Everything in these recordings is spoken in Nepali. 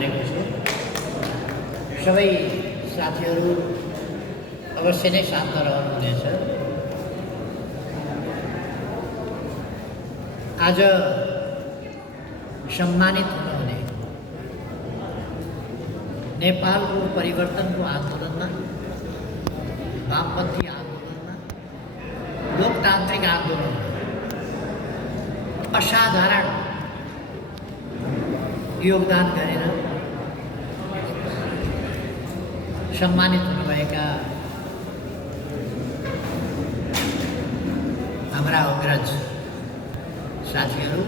गरेको छु। सबै साथीहरू अवश्य नै शान्त रहनुहुनेछ। आज सम्मानित हुनुहुने नेपालको परिवर्तनको आन्दोलनमा, वामपन्थी आन्दोलनमा, लोकतान्त्रिक आन्दोलनमा असाधारण योगदान गरेर सम्मानित हुनुभएका हाम्रा अग्रज साथीहरू,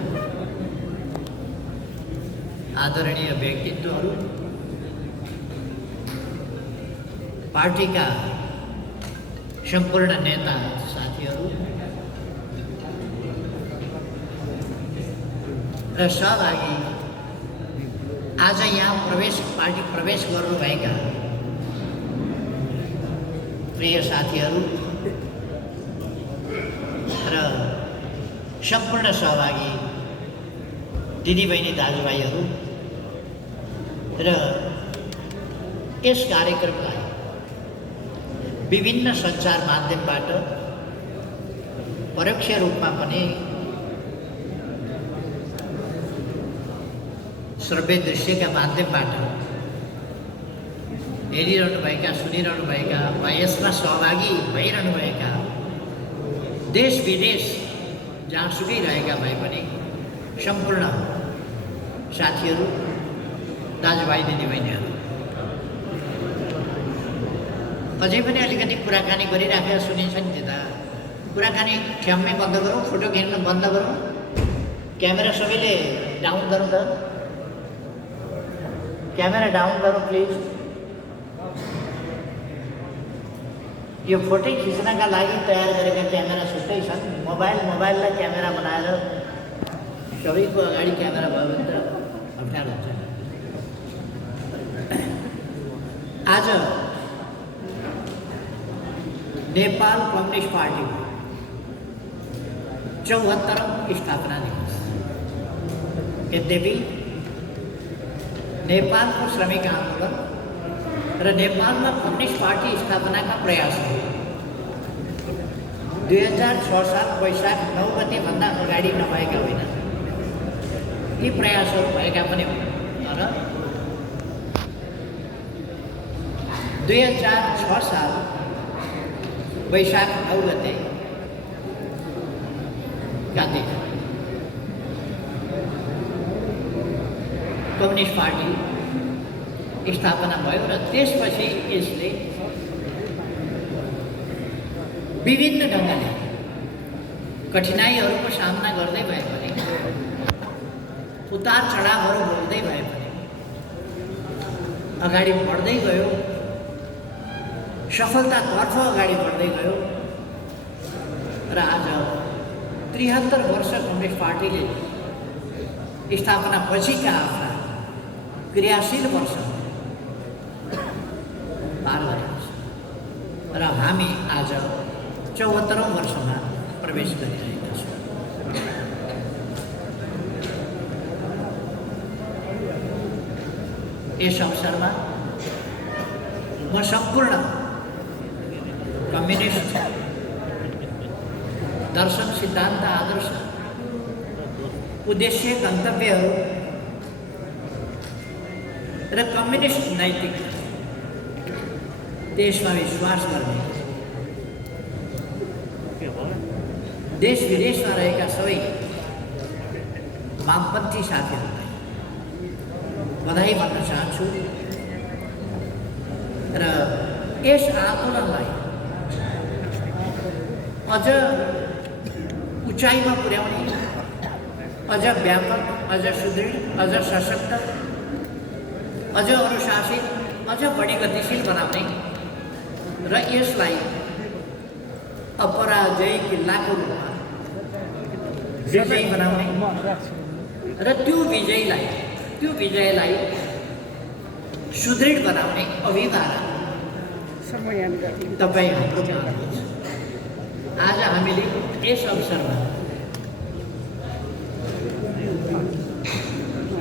आदरणीय व्यक्तित्वहरू, पार्टीका सम्पूर्ण नेता साथीहरू र सहभागी, आज यहाँ पार्टी प्रवेश गर्नुभएका प्रिय साथीहरू र सम्पूर्ण सहभागी दिदीबहिनी दाजुभाइहरू र यस कार्यक्रमलाई विभिन्न सञ्चार माध्यमबाट परोक्ष रूपमा पनि श्रव्य दृश्यका माध्यमबाट हेरिरहनुभएका, सुनिरहनुभएका वा यसमा सहभागी भइरहनुभएका देश विदेश जहाँसुकै रहेका भए पनि सम्पूर्ण साथीहरू, दाजुभाइ दिदीबहिनीहरू, अझै पनि अलिकति कुराकानी गरिराखेर सुनिन्छ नि। त्यता कुराकानी ठ्याम्मै बन्द गरौँ, फोटो खिच्न बन्द गरौँ, क्यामेरा सबैले डाउन गरौँ त, क्यामेरा डाउन गरौँ प्लिज। यो फोटो खिच्नका लागि तयार गरेका क्यामेरा छुट्टै छन्। मोबाइललाई क्यामेरा बनाएर सबैको अगाडि क्यामेरा भयो भने त अप्ठ्यारो हुन्छ। आज नेपाल कम्युनिस्ट पार्टीको 74औं स्थापना दिवस। यद्यपि नेपालको श्रमिक आन्दोलन र नेपालमा कम्युनिस्ट पार्टी स्थापनाका प्रयासहरू 2006 साल वैशाख 9 गतेभन्दा अगाडि नभएका होइनन्। यी प्रयासहरू भएका पनि हुन्, तर 2006 साल वैशाख 9 गते गान्धीजी कम्युनिस्ट पार्टी स्थापना भयो र त्यसपछि यसले विभिन्न ढङ्गले कठिनाइहरूको सामना गर्दै भए पनि, उतार चढावहरू हुँदै भए पनि अगाडि बढ्दै गयो, सफलतातर्फ अगाडि बढ्दै गयो र आज 73 वर्ष कम्युनिस्ट पार्टीले स्थापना पछिका आफ्ना क्रियाशील वर्ष पार गरेको छ र हामी आज 74औं वर्षमा प्रवेश गरिरहेका छौँ। यस अवसरमा म सम्पूर्ण कम्युनिस्ट दर्शन, सिद्धान्त, आदर्श, उद्देश्य, गन्तव्यहरू र कम्युनिस्ट नैतिक देशमा विश्वास गर्ने देश विदेशमा रहेका सबै वामपन्थी साथीहरूलाई बधाई भन्न चाहन्छु र यस आन्दोलनलाई अझ उचाइमा पुर्याउने, अझ व्यापक, अझ सुदृढ, अझ सशक्त, अझ अनुशासित, अझ बढी गतिशील बनाउने र यसलाई अपराजय किल्लाको रूपमा विजयी बनाउने र त्यो विजयलाई सुदृढ बनाउने अभिभावक तपाईँ हाम्रो चाहनुहुन्छ। आज हामीले यस अवसरमा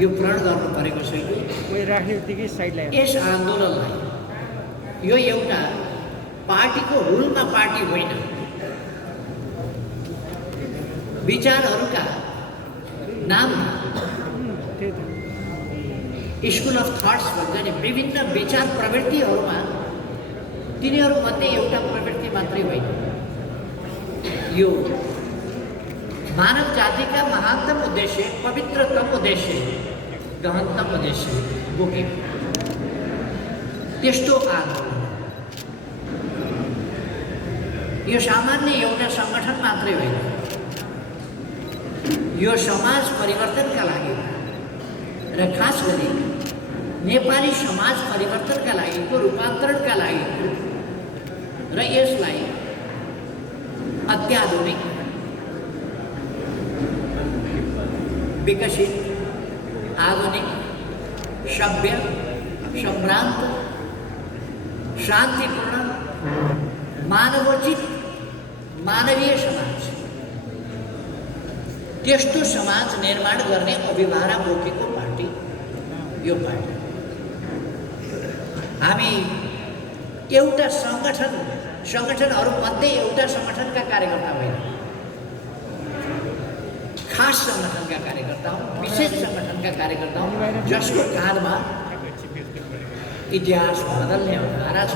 यो प्रण गर्नु परेको छ कि कोही राख्ने बित्तिकै साइडलाई यस आन्दोलनलाई यो एउटा पार्टीको हुलमा पार्टी होइन, विचारहरूका नाम त्यही त स्कुल अफ थट्स भन्छ नि, विभिन्न विचार प्रवृत्तिहरूमा तिनीहरूमध्ये एउटा प्रवृत्ति मात्रै होइन। यो मानव जातिका महानतम उद्देश्य, पवित्रतम उद्देश्य, गहनतम उद्देश्य बोकेको त्यस्तो आन्दोलन। यो सामान्य एउटा सङ्गठन मात्रै होइन, यो समाज परिवर्तनका लागि र खास गरी नेपाली समाज परिवर्तनका लागि, रूपान्तरणका लागि र यसलाई अत्याधुनिक, विकसित, आधुनिक, सभ्य, सम्भ्रान्त, शान्तिपूर्ण, मानवोचित, मानवीय समाज, त्यस्तो समाज निर्माण गर्ने अभिभारा बोकेको पार्टी यो पार्टी। हामी एउटा सङ्गठनहरूमध्ये एउटा सङ्गठनका कार्यकर्ता होइन, खास सङ्गठनका कार्यकर्ता हौँ, विशेष सङ्गठनका कार्यकर्ता हौँ, जसको काँधमा इतिहास बदल्ने अवधारणा छ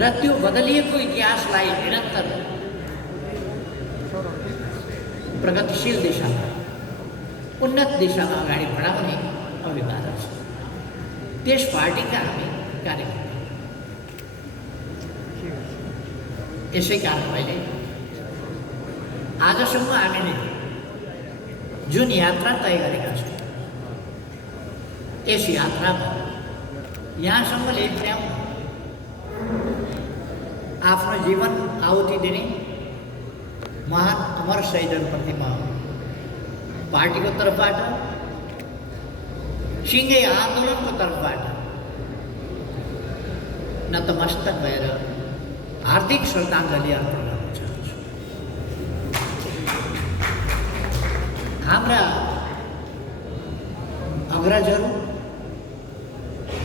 र त्यो बदलिएको इतिहासलाई निरन्तर प्रगतिशील दिशामा, उन्नत दिशामा अगाडि बढाउने अभिभावक छ। त्यस पार्टीका हामी कार्यकर्ता। यसै कारण मैले आजसम्म हामीले जुन यात्रा तय गरेका छौँ, यस यात्रामा यहाँसम्म ल्याउन आफ्नो जीवन आहुति दिने महान अमर शहीदहरूप्रति म पार्टीको तर्फबाट, सिङ्गै आन्दोलनको तर्फबाट नतमस्तक भएर हार्दिक श्रद्धाञ्जली अर्पण गर्न चाहन्छु। हाम्रा अग्रजहरू,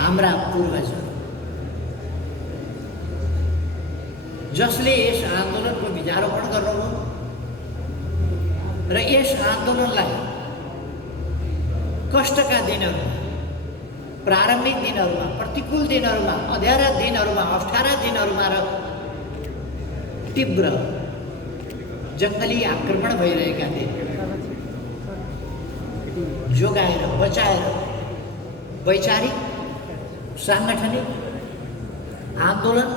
हाम्रा पूर्वजहरू जसले यस आन्दोलनको बीजारोपण गर्नुभयो र यस आन्दोलनलाई कष्टका दिनहरूमा, प्रारम्भिक दिनहरूमा, प्रतिकूल दिनहरूमा, अँध्यारा दिनहरूमा, अप्ठ्यारा दिनहरूमा र तीव्र जङ्गली आक्रमण भइरहेका दिन जोगाएर, बचाएर वैचारिक, साङ्गठनिक आन्दोलन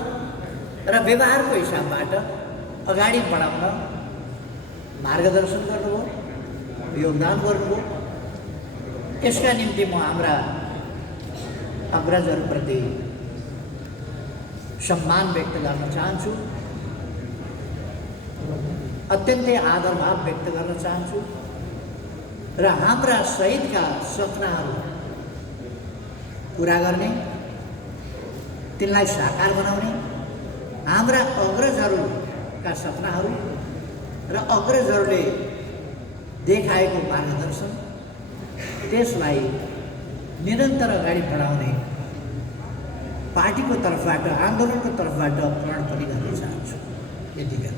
र व्यवहारको हिसाबबाट अगाडि बढाउन मार्गदर्शन गर्नुभयो, योगदान गर्नुभयो। यसका निम्ति म हाम्रा अग्रजहरूप्रति सम्मान व्यक्त गर्न चाहन्छु, अत्यन्तै आदरभाव व्यक्त गर्न चाहन्छु र हाम्रा शहीदका सपनाहरू पुरा गर्ने, तिनलाई साकार बनाउने, हाम्रा अग्रजहरूका सपनाहरू र अग्रजहरूले देखाएको मार्गदर्शन, त्यसलाई निरन्तर अगाडि बढाउने पार्टीको तर्फबाट, आन्दोलनको तर्फबाट प्रण पनि गर्न चाहन्छु। यतिखेर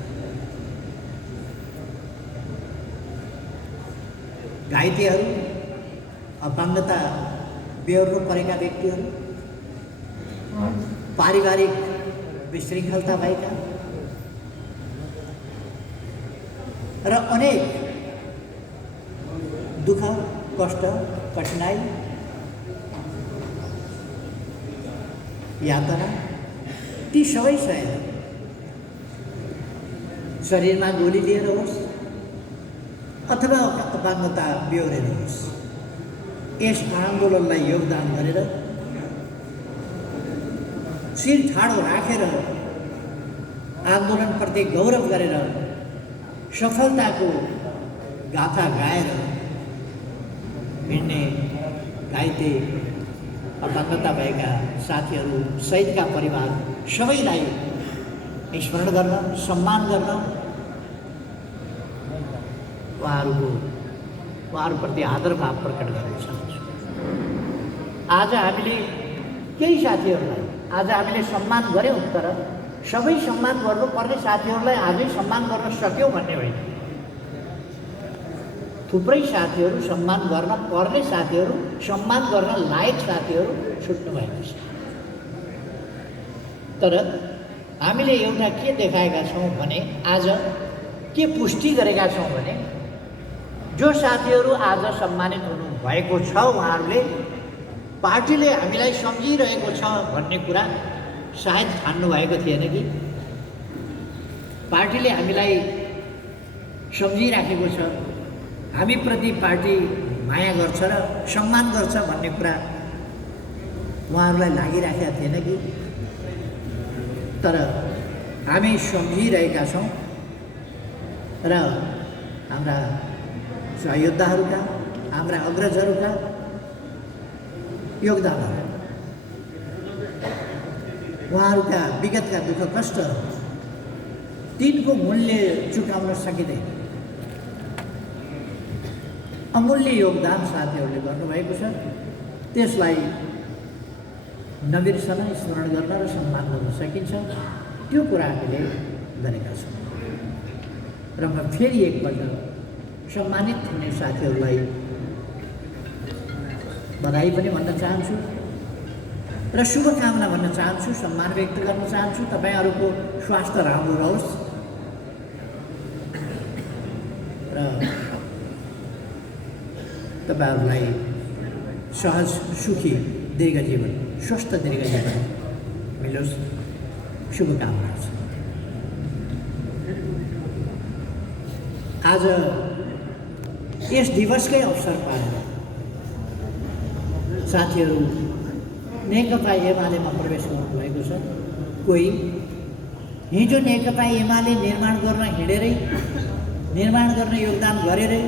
घाइतेहरू, अपाङ्गता बेहोर्नु परेका व्यक्तिहरू, पारिवारिक विशृङ्खलता भएका र अनेक दुःख, कष्ट, कठिनाई, यातना, ती सबै सहेर शरीरमा गोली लिएर होस् अथवा अपाङ्गता बेहोरेर होस्, यस आन्दोलनलाई योगदान गरेर, शिर ठाडो राखेर, आन्दोलनप्रति गौरव गरेर, सफलताको गाथा गाएर हिँड्ने घाइते, अपाङ्गता भएका साथीहरू, शहीदका परिवार सबैलाई स्मरण गर्न, सम्मान गर्न, उहाँहरूको उहाँहरूप्रति आदर भाव प्रकट गर्न चाहन्छु। आज हामीले केही साथीहरूलाई आज हामीले सम्मान गऱ्यौँ, तर सबै सम्मान गर्नुपर्ने साथीहरूलाई आजै सम्मान गर्न सक्यौँ भन्ने होइन। थुप्रै साथीहरू, सम्मान गर्न पर्ने साथीहरू, सम्मान गर्न लायक साथीहरू छुट्नु भएको छ। तर हामीले एउटा के देखाएका छौँ भने, आज के पुष्टि गरेका छौँ भने, जो साथीहरू आज सम्मानित हुनुभएको छ उहाँहरूले पार्टीले हामीलाई सम्झिरहेको छ भन्ने कुरा सायद ठान्नु भएको थिएन कि पार्टीले हामीलाई सम्झिराखेको छ, हामीप्रति पार्टी माया गर्छ र सम्मान गर्छ भन्ने कुरा उहाँहरूलाई लागिराखेका थिएन कि। तर हामी सम्झिरहेका छौँ र हाम्रा सहयोद्धाहरूका, हाम्रा अग्रजहरूका योगदानहरू, उहाँहरूका विगतका दुःख कष्ट तिनको मूल्य चुकाउन सकिँदैन। अमूल्य योगदान साथीहरूले गर्नुभएको छ, त्यसलाई नबिर्सन स्मरण गर्न र सम्मान गर्न सकिन्छ। त्यो कुरा हामीले गरेका छौँ र म फेरि एकपल्ट सम्मानित हुने साथीहरूलाई बधाई पनि भन्न चाहन्छु र शुभकामना भन्न चाहन्छु, सम्मान व्यक्त गर्न चाहन्छु। तपाईँहरूको स्वास्थ्य राम्रो रहोस् र तपाईँहरूलाई सहज, सुखी दीर्घ जीवन, स्वस्थ दीर्घ जीवन मिलोस्, शुभकामना छ। आज यस दिवसकै अवसर पाएर साथीहरू नेकपा एमालेमा प्रवेश गर्नुभएको छ। कोही हिजो नेकपा एमाले निर्माण गर्न हिँडेरै, निर्माण गर्न योगदान गरेरै,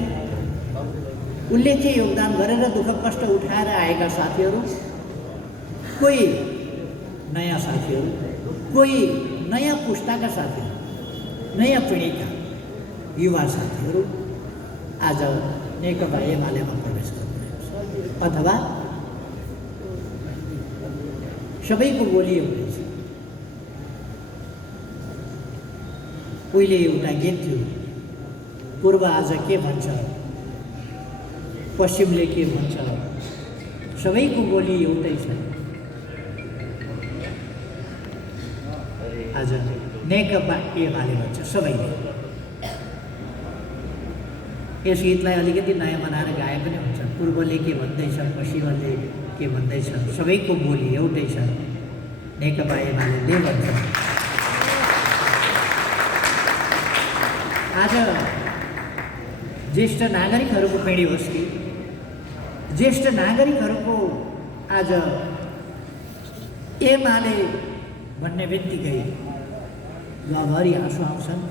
उल्लेख्य योगदान गरेर दुःख कष्ट उठाएर आएका साथीहरू, कोही नयाँ साथीहरू, कोही नयाँ पुस्ताका साथीहरू, नयाँ पिँढीका युवा साथीहरू आज नेकपा एमालेमा प्रवेश गर्नुभएको छ। अथवा सबैको बोली एउटै छ। पहिले एउटा गीत थियो, पूर्व आज के भन्छ, पश्चिमले के भन्छ, सबैको बोली एउटै छ। आज नेकपा एमाले भन्छ सबैले। यस गीतलाई अलिकति नयाँ बनाएर गाए पनि हुन्छ। पूर्वले के भन्दैछ, पश्चिमले के भन्दैछ, सबैको बोली एउटै छ, नेकपा एमाले भन्छ। आज ज्येष्ठ नागरिकहरूको पिँढी होस् कि ज्येष्ठ नागरिकहरूको आज एमाले भन्ने बित्तिकै गभरि आँसु आउँछन्,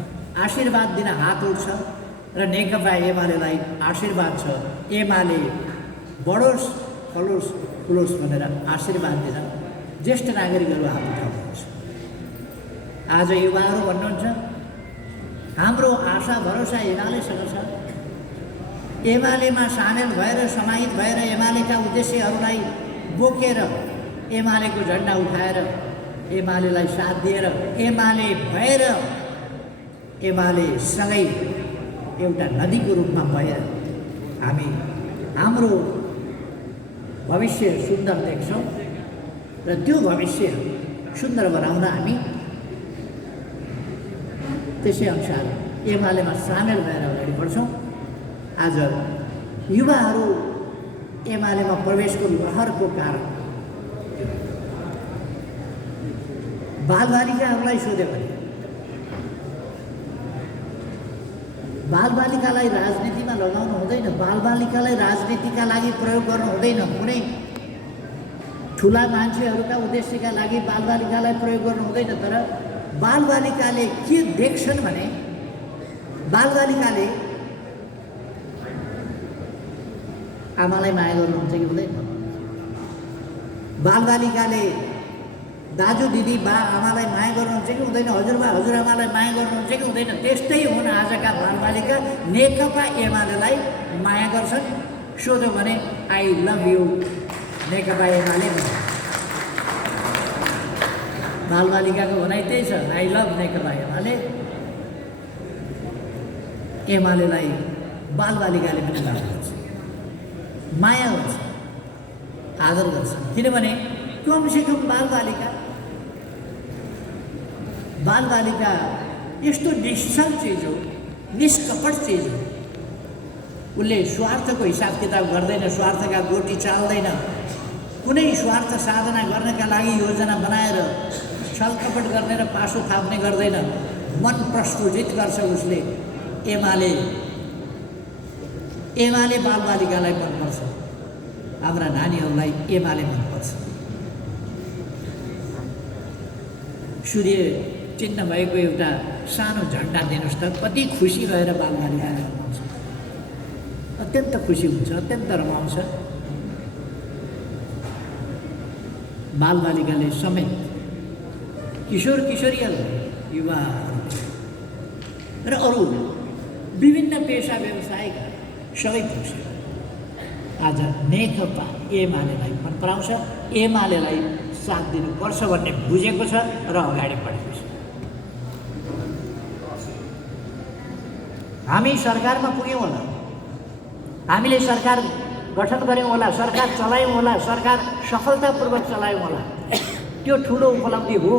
आशीर्वाद दिन हात उठ्छ र नेकपा एमालेलाई आशीर्वाद छ, एमाले बढोस्, फलोस्, फुलोस् भनेर आशीर्वाद दिन ज्येष्ठ नागरिकहरू हात उठाउनुहुन्छ। आज युवाहरू भन्नुहुन्छ हाम्रो आशा भरोसा एमालेसँग छ। एमालेमा सामेल भएर, समाहित भएर, एमालेका उद्देश्यहरूलाई बोकेर, एमालेको झन्डा उठाएर, एमालेलाई साथ दिएर, एमाले भएर, एमालेसँगै एउटा नदीको रूपमा भएर हामी हाम्रो भविष्य सुन्दर देख्छौँ र त्यो भविष्य सुन्दर बनाउन हामी त्यसै अनुसार एमालेमा सामेल भएर अगाडि बढ्छौँ। आज युवाहरू एमालेमा प्रवेशको लहरको कारण बालबालिकाहरूलाई सोध्यो भने बालबालिकालाई राजनीतिमा लगाउनु हुँदैन, बालबालिकालाई राजनीतिका लागि प्रयोग गर्नु हुँदैन, कुनै ठुला मान्छेहरूका उद्देश्यका लागि बालबालिकालाई प्रयोग गर्नु हुँदैन। तर बालबालिकाले के देख्छन् भने बालबालिकाले आमालाई माया गर्नुहुन्छ कि हुँदैन, बालबालिकाले दाजु दिदी बा आमालाई माया गर्नुहुन्छ कि हुँदैन, हजुरबा हजुरआमालाई माया गर्नुहुन्छ कि हुँदैन, त्यस्तै हुन आजका बालबालिका नेकपा एमालेलाई माया गर्छन्। सोध्यो भने आई लभ यु नेकपा एमाले भन्छ। बालबालिकाको भनाइ त्यही छ, आई लभ नेकपा एमाले। एमालेलाई बालबालिकाले पनि माया गर्छ, माया गर्छ, आदर गर्छ। किनभने कमसेकम बालबालिका यस्तो निश्चल चिज हो, निष्कपट चिज हो। उसले स्वार्थको हिसाब किताब गर्दैन, स्वार्थका गोटी चाल्दैन, कुनै स्वार्थ साधना गर्नका लागि योजना बनाएर छलकपट गर्ने र पासो थाप्ने गर्दैन। मन प्रस्फुटित गर्छ उसले। एमाले बालबालिकालाई मनपर्छ, हाम्रा नानीहरूलाई एमाले मनपर्छ। सूर्य चिन्ह भएको एउटा सानो झन्डा दिनुहोस् त, कति खुसी भएर बालबालिकाले रमाउँछ, अत्यन्त खुसी हुन्छ, अत्यन्त रमाउँछ। बालबालिकाले समेत किशोर किशोरीहरू, युवाहरू र अरू विभिन्न पेसा व्यवसायका सबै खुसी आज नेकपा एमालेलाई मन पराउँछ, एमालेलाई साथ दिनुपर्छ भन्ने बुझेको छ र अगाडि बढेको छ। हामी सरकारमा पुग्यौँ होला, हामीले सरकार गठन गऱ्यौँ होला, सरकार चलायौँ होला, सरकार सफलतापूर्वक चलायौँ होला, त्यो ठुलो उपलब्धि हो।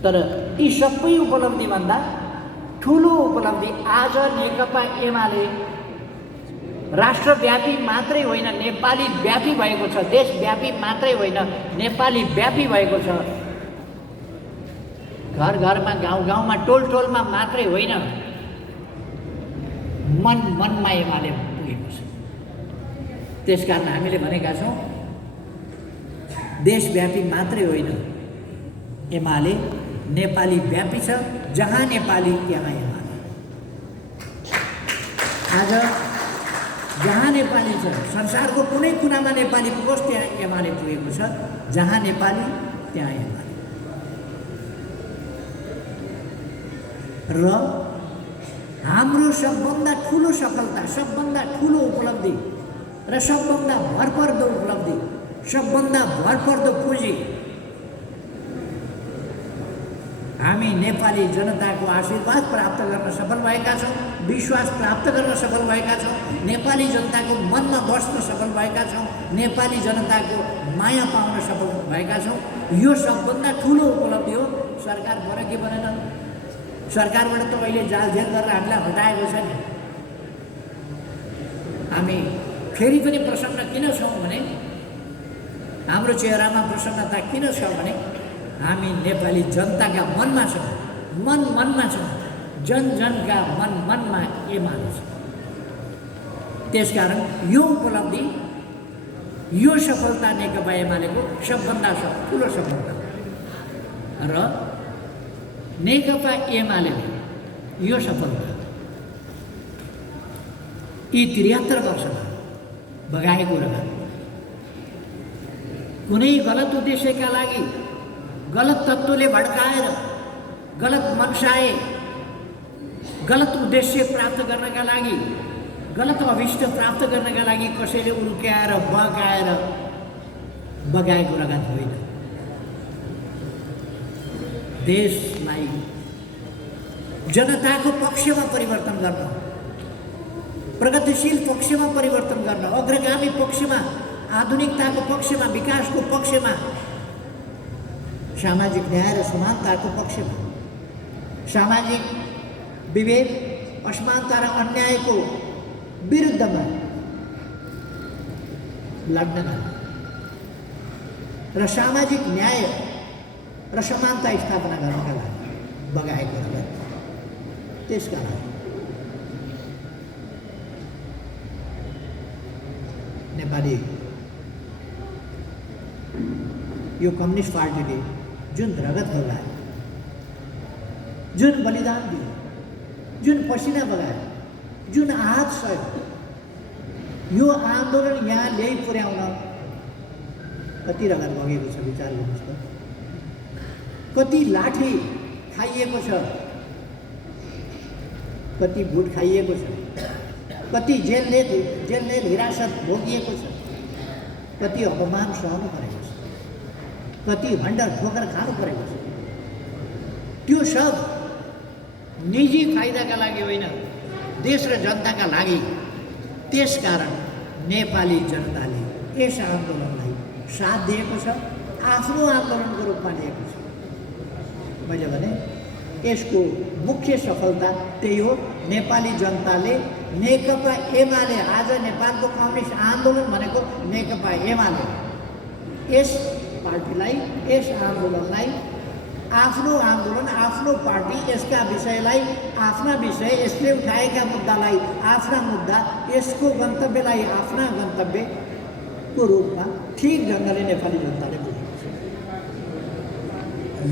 तर यी सबै उपलब्धिभन्दा ठुलो उपलब्धि आज नेकपा एमाले राष्ट्रव्यापी मात्रै होइन, नेपाली व्यापी भएको छ। देशव्यापी मात्रै होइन, नेपाली व्यापी भएको छ। घर घरमा, गाउँ गाउँमा, टोल टोलमा मात्रै होइन, मन मनमा एमाले पुगेको छ। त्यसकारण हामीले भनेका छौँ, देशव्यापी मात्रै होइन, एमाले नेपाली व्यापी छ। जहाँ नेपाली त्यहाँ एमाले। आज जहाँ नेपाली छ, संसारको कुनै कुनामा नेपाली पुगोस् त्यहाँ एमाले पुगेको छ। जहाँ नेपाली त्यहाँ एमाले। र हाम्रो सबभन्दा ठुलो सफलता, सबभन्दा ठुलो उपलब्धि र सबभन्दा भरपर्दो उपलब्धि, सबभन्दा भरपर्दो पुँजी हामी नेपाली जनताको आशीर्वाद प्राप्त गर्न सफल भएका छौँ, विश्वास प्राप्त गर्न सफल भएका छौँ, नेपाली जनताको मनमा बस्न सफल भएका छौँ, नेपाली जनताको माया पाउन सफल भएका छौँ। यो सबभन्दा ठुलो उपलब्धि हो। सरकार बन्यो कि बनेन? सरकारबाट त अहिले जालझेल गरेर हामीलाई हटाएको छ नि। हामी फेरि पनि प्रसन्न किन छौँ भने, हाम्रो चेहरामा प्रसन्नता किन छ भने हामी नेपाली जनताका मनमा छौँ, मन मनमा छौँ, जन जनका मन मनमा एमाले छ। त्यसकारण यो उपलब्धि, यो सफलता नेकपा एमालेको सबभन्दा ठुलो सफलता र नेकपा एमालेले यो सफलता यी 73 वर्षमा बगाएको रकम कुनै गलत उद्देश्यका लागि, गलत तत्त्वले भड्काएर, गलत मनसाए, गलत उद्देश्य प्राप्त गर्नका लागि, गलत अभिष्ट प्राप्त गर्नका लागि कसैले उल्क्याएर बगाएर बगाएको रगत होइन। देशलाई जनताको पक्षमा परिवर्तन गर्न, प्रगतिशील पक्षमा परिवर्तन गर्न, अग्रगामी पक्षमा, आधुनिकताको पक्षमा, विकासको पक्षमा, सामाजिक न्याय र समानताको पक्षमा, सामाजिक विभेद, असमानता र अन्यायको विरुद्धमा लड्न र सामाजिक न्याय र समानता स्थापना गर्नका लागि बगाएको रगत। त्यसकारण नेपाली यो कम्युनिस्ट पार्टीले जुन रगत बगायो, जुन बलिदान दियो, जुन पसिना बगायो, जुन आहत सह्यो, यो आन्दोलन यहाँ ल्याइ पुर्याउन कति रगत बगेको छ विचार गर्नुहोस् त। कति लाठी खाइएको छ, कति भुट खाइएको छ, कति जेल हिरासत भोगिएको छ, कति अपमान सहनु परेको छ, कति भण्डार ठोकर खानु परेको छ। त्यो सब निजी फाइदाका लागि होइन, देश र जनताका लागि। त्यसकारण नेपाली जनताले यस आन्दोलनलाई साथ दिएको छ, आफ्नो आन्दोलनको रूपमा लिएको छ। मैले भने यसको मुख्य सफलता त्यही हो। नेपाली जनताले नेकपा एमाले, आज नेपालको कम्युनिस्ट आन्दोलन भनेको नेकपा एमाले, यस पार्टीलाई, यस आन्दोलनलाई आफ्नो आन्दोलन, आफ्नो पार्टी, यसका विषयलाई आफ्ना विषय, यसले उठाएका मुद्दालाई आफ्ना मुद्दा, यसको गन्तव्यलाई आफ्ना गन्तव्यको रूपमा ठिक ढङ्गले नेपाली जनताले बुझेको छ।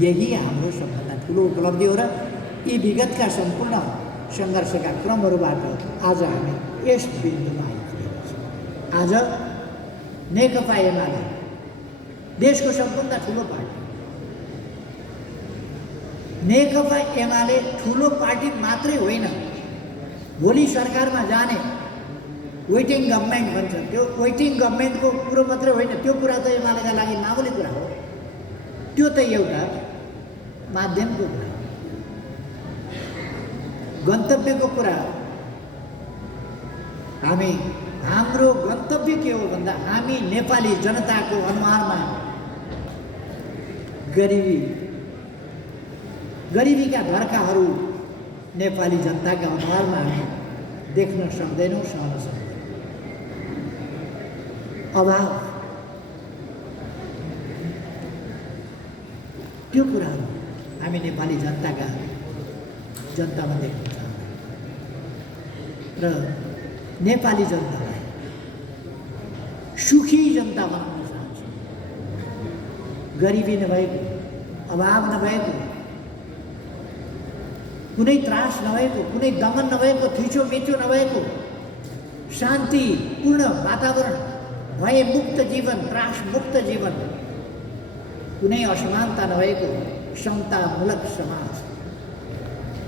यही हाम्रो सबभन्दा ठुलो उपलब्धि हो र यी विगतका सम्पूर्ण सङ्घर्षका क्रमहरूबाट आज हामी यस बिन्दुमा आइपुगेका छौँ। आज नेकपा एमाले देशको सबभन्दा ठुलो पार्टी, नेकपा एमाले ठुलो पार्टी मात्रै होइन, भोलि सरकारमा जाने वेटिङ गभर्मेन्ट भन्छ, त्यो वेटिङ गभर्मेन्टको कुरो मात्रै होइन, त्यो कुरा त एमालेका लागि मामुली कुरा हो। त्यो त एउटा माध्यमको कुरा हो, गन्तव्यको कुरा हो। हाम्रो गन्तव्य के हो भन्दा हामी नेपाली जनताको अनुहारमा गरिबीका धर्काहरू नेपाली जनताका अनुहारमा हामी देख्न सक्दैनौँ, सहन सक्दैनौँ। अभाव, त्यो कुराहरू हामी नेपाली जनतामा देख्न चाहन्छौँ र नेपाली जनतालाई सुखी जनता बनाउन चाहन्छौँ। गरिबी नभएको, अभाव नभएको, कुनै त्रास नभएको, कुनै दमन नभएको, थिचोमिचो नभएको, शान्तिपूर्ण वातावरण, भयमुक्त जीवन, त्रासमुक्त जीवन, कुनै असमानता नभएको समतामूलक समाज,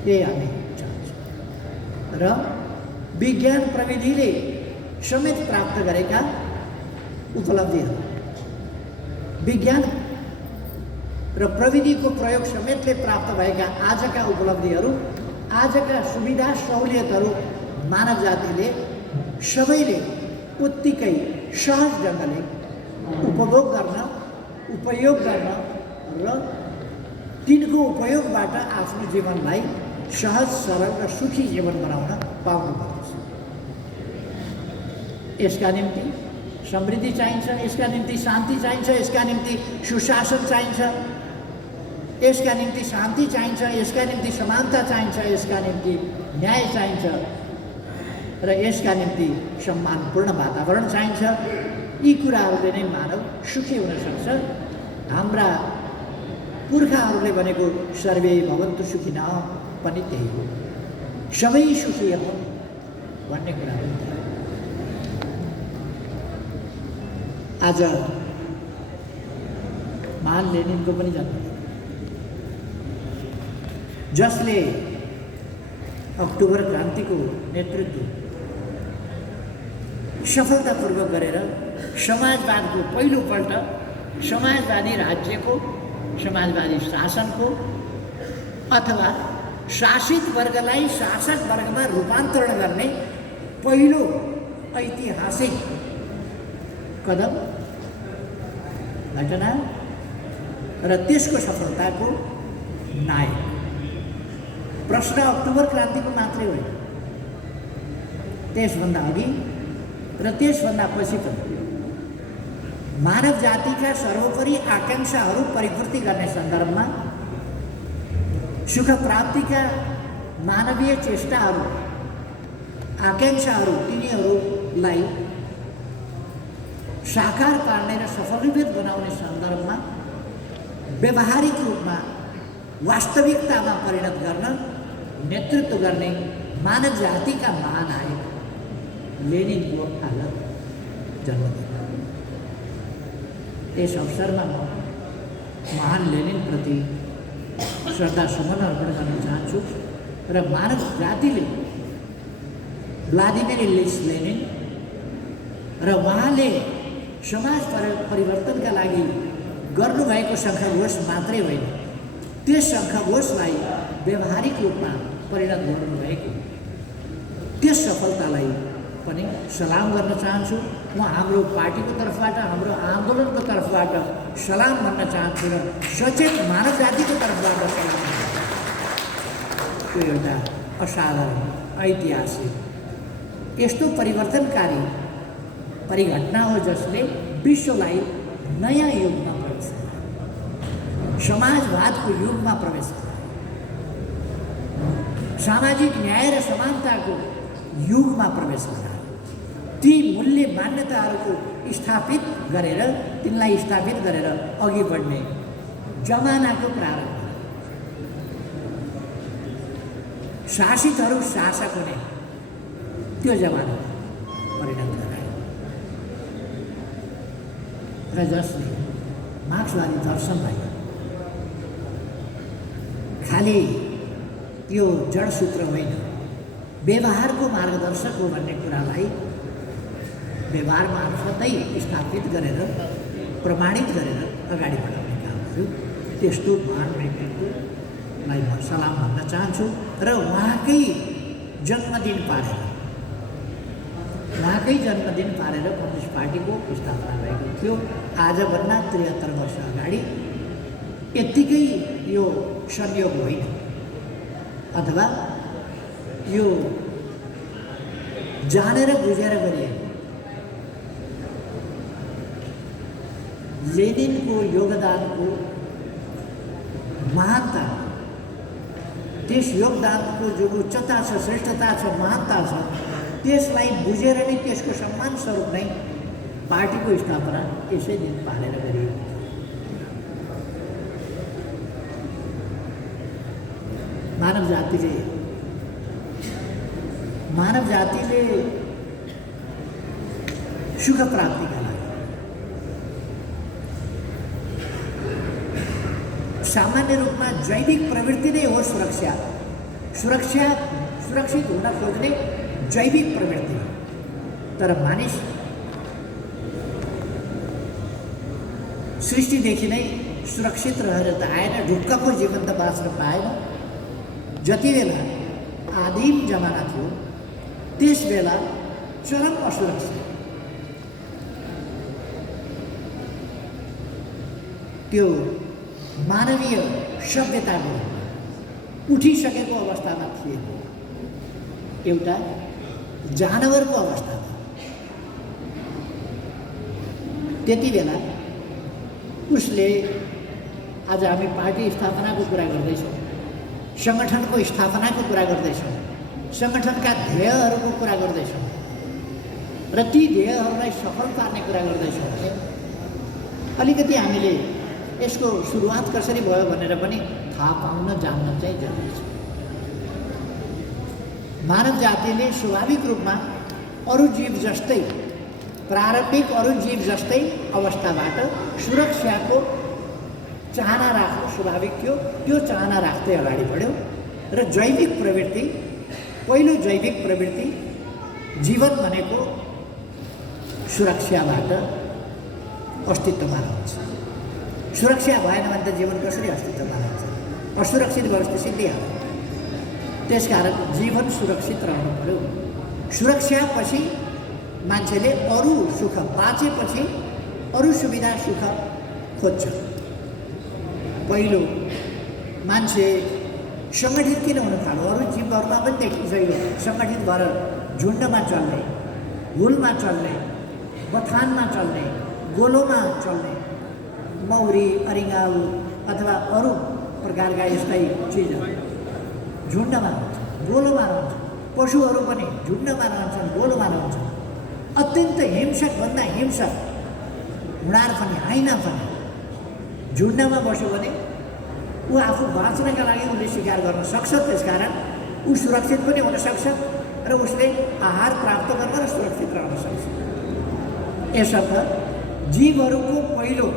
यही हामी चाहन्छौँ। र विज्ञान प्रविधिले समेत प्राप्त गरेका उपलब्धिहरू, विज्ञान र प्रविधिको प्रयोग समेतले प्राप्त भएका आजका उपलब्धिहरू, आजका सुविधा सहुलियतहरू मानव जातिले सबैले उत्तिकै सहज ढङ्गले उपयोग गर्न र तिनको उपयोगबाट आफ्नो जीवनलाई सहज, सरल र सुखी जीवन बनाउन पाउनुपर्दछ। यसका निम्ति समृद्धि चाहिन्छ, यसका निम्ति शान्ति चाहिन्छ, यसका निम्ति सुशासन चाहिन्छ, यसका निम्ति शान्ति चाहिन्छ, यसका निम्ति समानता चाहिन्छ, यसका निम्ति न्याय चाहिन्छ र यसका निम्ति सम्मानपूर्ण वातावरण चाहिन्छ। यी कुराहरूले नै मानव सुखी हुन सक्छ। हाम्रा पुर्खाहरूले भनेको सर्वे भवन्तु सुखिनः पनि त्यही हो, सबै सुखी हुन् भन्ने कुरा हो। आज महान लेनिनको पनि जन्म, जसले अक्टोबर क्रान्तिको नेतृत्व सफलतापूर्वक गरेर समाजवादको पहिलोपल्ट समाजवादी राज्यको, समाजवादी शासनको अथवा शासित वर्गलाई शासक वर्गमा रूपान्तरण गर्ने पहिलो ऐतिहासिक कदम, घटना र त्यसको सफलताको नायक। प्रश्न अक्टोबर क्रान्तिको मात्रै होइन, त्यसभन्दा अघि र त्यसभन्दा पछि पनि मानव जातिका सर्वोपरि आकाङ्क्षाहरू परिपूर्ति गर्ने सन्दर्भमा सुख प्राप्तिका मानवीय चेष्टाहरू, आकाङ्क्षाहरू, तिनीहरूलाई साकार पार्ने र सफलीकृत बनाउने सन्दर्भमा व्यावहारिक रूपमा वास्तविकतामा परिणत गर्न नेतृत्व गर्ने मानव जातिका महानायक लेनिनको आज जन्मदिन। त्यस अवसरमा म महान लेनिनप्रति श्रद्धासुमन अर्पण गर्न चाहन्छु र मानव जातिले भ्लादिमिर इलिच लेनिन र उहाँले समाज परिवर्तनका लागि गर्नुभएको शङ्खघोष मात्रै होइन, त्यस शङ्खघोषलाई व्यावहारिक रूपमा परिणत गर्नुभएको त्यस सफलतालाई पनि सलाम गर्न चाहन्छु। म हाम्रो पार्टीको तर्फबाट, हाम्रो आन्दोलनको तर्फबाट सलाम भन्न चाहन्छु र सचेत मानव जातिको तर्फबाट सलाम भन्न चाहन्छु। त्यो एउटा असाधारण, ऐतिहासिक, यस्तो परिवर्तनकारी परिघटना हो जसले विश्वलाई नयाँ युगमा प्रवेश गरायो, समाजवादको युगमा प्रवेश गरायो, सामाजिक न्याय र समानताको युगमा प्रवेश गरायो। ती मूल्य मान्यताहरूको स्थापित गरेर, तिनलाई स्थापित गरेर अघि बढ्ने जमानाको प्रारम्भ, शासितहरू शासक हुने त्यो जमाना परिणत गरायो र जसले मार्क्सवादी दर्शनलाई खालि यो जडसूत्र होइन, व्यवहारको मार्गदर्शक हो भन्ने कुरालाई व्यवहार मार्फतै स्थापित गरेर, प्रमाणित गरेर अगाडि बढाउने काम गर्यो। त्यस्तो महान व्यक्तित्वलाई म सलाम भन्न चाहन्छु र उहाँकै जन्मदिन पारेर कम्युनिस्ट पार्टीको स्थापना भएको थियो। आजभन्दा 73 वर्ष अगाडि यत्तिकै यो संयोग होइन, अथवा यो जानेर बुझेर गरिएको। लेनिनको योगदानको महानता, त्यस योगदानको जो उच्चता छ, श्रेष्ठता छ, महानता छ, त्यसलाई बुझेर नै, त्यसको सम्मान स्वरूप नै पार्टीको स्थापना यसै दिन पालेर गरिएको। मानव जातिले सुख प्राप्तिका लागि सामान्य रूपमा जैविक प्रवृत्ति नै हो सुरक्षित हुन खोज्ने जैविक प्रवृत्ति। तर मानिस सृष्टिदेखि नै सुरक्षित रहेर त आएन, ढुक्कको जीवन त बाँच्न पाएन। जति बेला आदिम जमाना थियो त्यस बेला चरम असुरक्षित, त्यो मानवीय सभ्यताको उठिसकेको अवस्थामा थिएन, एउटा जानवरको अवस्थामा। त्यति बेला उसले, आज हामी पार्टी स्थापनाको कुरा गर्दैछौँ, सङ्गठनको स्थापनाको कुरा गर्दैछौँ, सङ्गठनका ध्येयहरूको कुरा गर्दैछौँ र ती ध्येयहरूलाई सफल पार्ने कुरा गर्दैछौँ भने अलिकति हामीले यसको सुरुवात कसरी भयो भनेर पनि थाहा पाउन, जान्न चाहिँ जरुरी छ। मानव जातिले स्वाभाविक रूपमा अरू जीव जस्तै, प्रारम्भिक अरू जीव जस्तै अवस्थाबाट सुरक्षाको चाहना राख्नु स्वाभाविक थियो। त्यो चाहना राख्दै अगाडि बढ्यो र जैविक प्रवृत्ति, पहिलो जैविक प्रवृत्ति जीवन भनेको सुरक्षाबाट अस्तित्वमा रहन्छ। सुरक्षा भएन भने त जीवन कसरी अस्तित्वमा रहन्छ? असुरक्षित भएपछि सिद्धिहाल्छ। त्यसकारण जीवन सुरक्षित रहनु पर्यो। सुरक्षापछि मान्छेले अरू सुख, बाँचेपछि अरू सुविधा सुख खोज्छ। पहिलो मान्छे सङ्गठित किन हुन थाल्यो? अरू जीवहरूमा पनि देखिन्छ यो सङ्गठित भएर झुन्डमा चल्ने, हुलमा चल्ने, बथानमा चल्ने, गोलोमा चल्ने, मौरी, अरिङ्गाल अथवा अरू प्रकारका यस्तै चिजहरू झुन्डमा रहन्छ, गोलोमा रहन्छ। पशुहरू पनि झुन्डमा रहन्छन्, गोलोमा रहन्छन्। अत्यन्त हिंसकभन्दा हिंसक हुँडार पनि, हाइना पनि झुन्डमा बस्यो भने ऊ आफू बाँच्नका लागि उसले शिकार गर्न सक्छ। त्यसकारण ऊ सुरक्षित पनि हुन सक्छ र उसले आहार प्राप्त गर्न र सुरक्षित रहन सक्छ। यसर्थ जीवहरूको पहिलो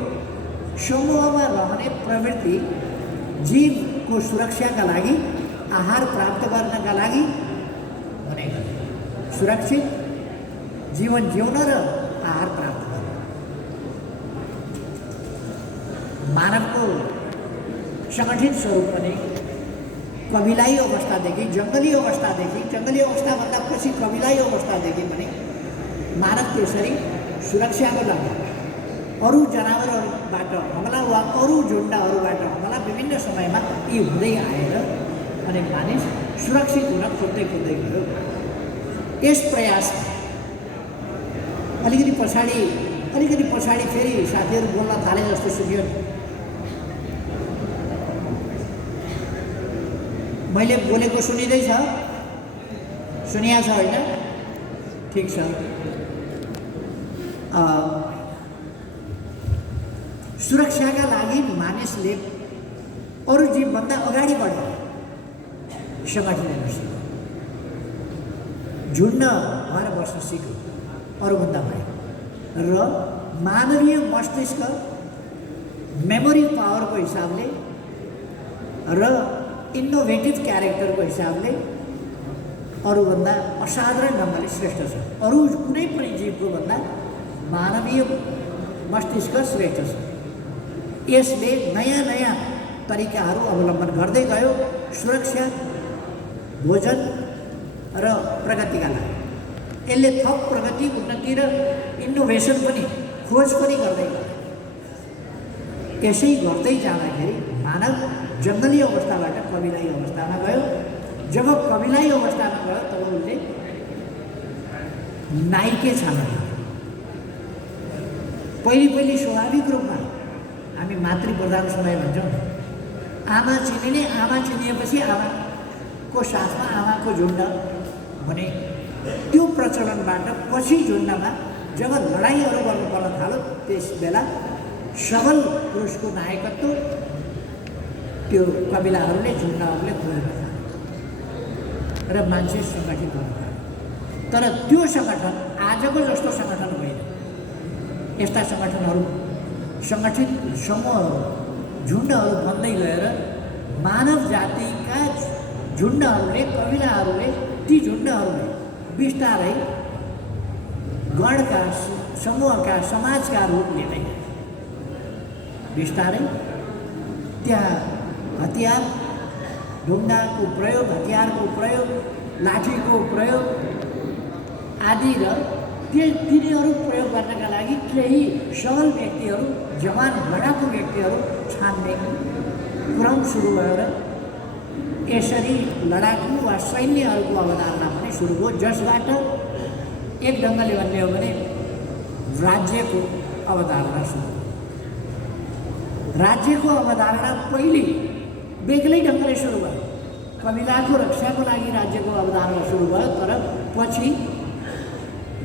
समूहमा रहने प्रवृत्ति जीवको सुरक्षाका लागि, आहार प्राप्त गर्नका लागि हुने गर्छ। सुरक्षित जीवन जिउन र आहार प्राप्त गर्न। मानवको सङ्गठित स्वरूप पनि कबिलाई अवस्थादेखि, जङ्गली अवस्थाभन्दा पछि कबिलाई अवस्थादेखि पनि मानव त्यसरी सुरक्षाको लागि अरू जनावरहरूबाट हमला वा अरू झुन्डहरूबाट हमला विभिन्न समयमा यी हुँदै आएर अनि मानिस सुरक्षित हुन खोज्दै गयो। यस प्रयासमा अलिकति पछाडि फेरि साथीहरू बोल्न थाले जस्तो सुन्यो। मैले बोलेको सुनिँदैछ? सुनिया छ होइन? ठिक छ। सुरक्षाका लागि मानिसले अरू जीवभन्दा अगाडि बढ्यो, सङ्गठित हुन सिक्यो, झुन्ड भएर बस्न सिक्यो अरूभन्दा भयो। र मानवीय मस्तिष्क मेमोरी पावरको हिसाबले र इनोभेटिभ क्यारेक्टरको हिसाबले अरूभन्दा असाधारण ढङ्गले श्रेष्ठ छ। अरू कुनै पनि जीवको भन्दा मानवीय मस्तिष्क श्रेष्ठ छ। यसले नयाँ तरिकाहरू अवलम्बन गर्दै गयो सुरक्षा, भोजन र प्रगतिका लागि। यसले थप प्रगति, उन्नति र इनोभेसन पनि, खोज पनि गर्दै गयो। यसै गर्दै जाँदाखेरि मानव जङ्गली अवस्थाबाट कबिलाई अवस्थामा गयो। जब कबिलाई अवस्थामा गयो तब उसले नाइके छान्न थाल्यो। पहिले स्वाभाविक रूपमा हामी मातृप्रधान समय भन्छौँ। आमा चिनिने, आमा चिनिएपछि आमाको साथमा आमाको झुन्ड हुने त्यो प्रचलनबाट पछि झुन्डमा जब लडाइँहरू गर्नु पर्न थाल्यो त्यस बेला सबल पुरुषको नायकत्व त्यो कबिलाहरूले, झुन्डहरूले खोज्न थाल्यो र मान्छे सङ्गठित गर्न थाल्यो। तर त्यो सङ्गठन आजको जस्तो सङ्गठन होइन। यस्ता सङ्गठित समूहहरू, झुन्डहरू बन्दै गएर मानव जातिका झुन्डहरूले, कबिलाहरूले, ती झुन्डहरूले बिस्तारै गणका, समूहका, समाजका रूप लिँदै बिस्तारै त्यहाँ हतियार, ढुङ्गाको प्रयोग, हतियारको प्रयोग, लाठीको प्रयोग आदि र तिनीहरू प्रयोग गर्नका लागि केही सबल व्यक्तिहरू, जवान लडाकु व्यक्तिहरू छान्ने क्रम सुरु भयो र यसरी लडाकु वा सैन्यहरूको अवधारणा पनि सुरु भयो, जसबाट एक ढङ्गले भन्ने हो भने राज्यको अवधारणा सुरु भयो। राज्यको अवधारणा पहिले बेग्लै ढङ्गले सुरु भयो। कबिलाको रक्षाको लागि राज्यको अवधारणा सुरु भयो, तर पछि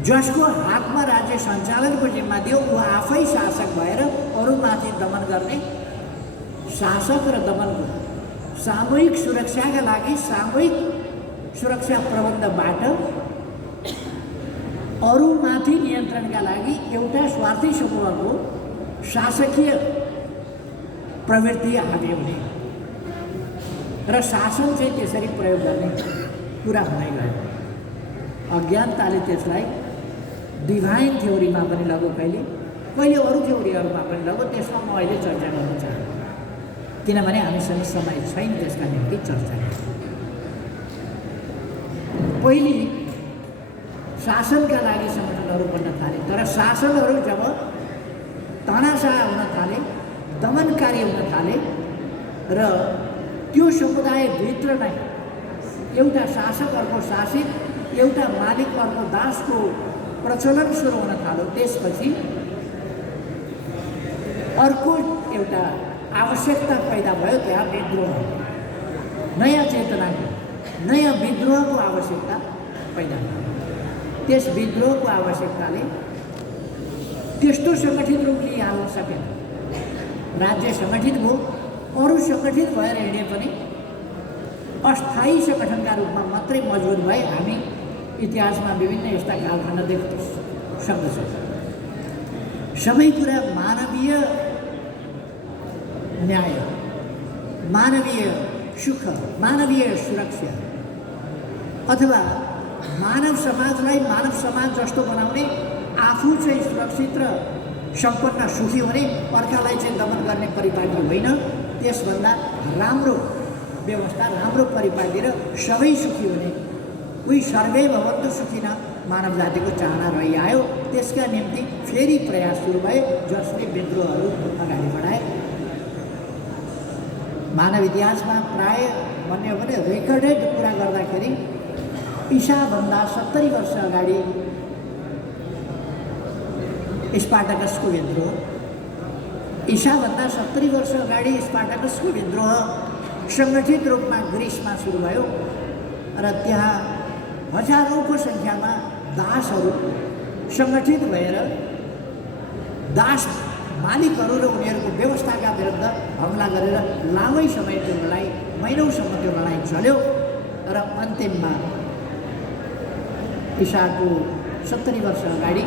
जसको हातमा राज्य सञ्चालनको जिम्मा दियो ऊ आफै शासक भएर अरूमाथि दमन गर्ने, शासक र दमनको सामूहिक सुरक्षाका लागि, सामूहिक सुरक्षा प्रबन्धबाट अरूमाथि नियन्त्रणका लागि एउटा स्वार्थी समूहको शासकीय प्रवृत्ति हाबी हुने र शासन चाहिँ त्यसरी प्रयोग गर्ने कुरा हुँदै गयो। अज्ञानताले त्यसलाई डिभाइन थ्योरीमा पनि लग्यो, कहिले अरू थ्योरीहरूमा पनि लग्यो। त्यसमा म अहिले चर्चा गर्न चाहन्छु, किनभने हामीसँग समय छैन त्यसका निम्ति चर्चा गर्न। पहिले शासनका लागि सङ्गठनहरू बन्न थाले, तर शासनहरू जब तानाशाह हुन थाले, दमनकारी हुन थाले र त्यो समुदायभित्र नै एउटा शासक अर्को शासित, एउटा मालिक अर्को दासको प्रचलन सुरु हुन थाल्यो, त्यसपछि अर्को एउटा आवश्यकता पैदा भयो, त्यहाँ विद्रोह, नयाँ चेतनाको, नयाँ विद्रोहको आवश्यकता पैदा भयो। त्यस विद्रोहको आवश्यकताले त्यस्तो सङ्गठित रूप लिइहाल्न सकेन। राज्य सङ्गठित भयो, अरू सङ्गठित भएर हिँडे पनि अस्थायी सङ्गठनका रूपमा मात्रै मजबुत भए। हामी इतिहासमा विभिन्न यस्ता कालखण्ड देख्न सक्दछौँ। सबै कुरा मानवीय न्याय, मानवीय सुख, मानवीय सुरक्षा अथवा मानव समाजलाई मानव समाज जस्तो बनाउने, आफू चाहिँ सुरक्षित र सम्पन्न सुखी हुने, अर्कालाई चाहिँ दमन गर्ने परिपाटी होइन। त्यसभन्दा राम्रो व्यवस्था, राम्रो परिपाटी र सबै सुखी हुने, उही सर्वे भवन्तु सुखिनः मानव जातिको चाहना रहिआयो। त्यसका निम्ति फेरि प्रयास सुरु भए, जसले विद्रोहहरू अगाडि बढाए। मानव इतिहासमा प्राय भन्ने हो भने रेकर्डेड कुरा गर्दाखेरि ईसाभन्दा 70 वर्ष अगाडि स्पार्टाकसको विद्रोह, ईसाभन्दा 70 वर्ष अगाडि स्पार्टाकसको विद्रोह सङ्गठित रूपमा ग्रिसमा सुरु भयो र त्यहाँ हजारौँको सङ्ख्यामा दासहरू सङ्गठित भएर दास मालिकहरू र उनीहरूको व्यवस्थाका विरुद्ध हमला गरेर लामै समय त्यो लडाइँ, महिनौसम्म त्यो लडाइँ चल्यो र अन्तिममा ईसाको 70 वर्ष अगाडि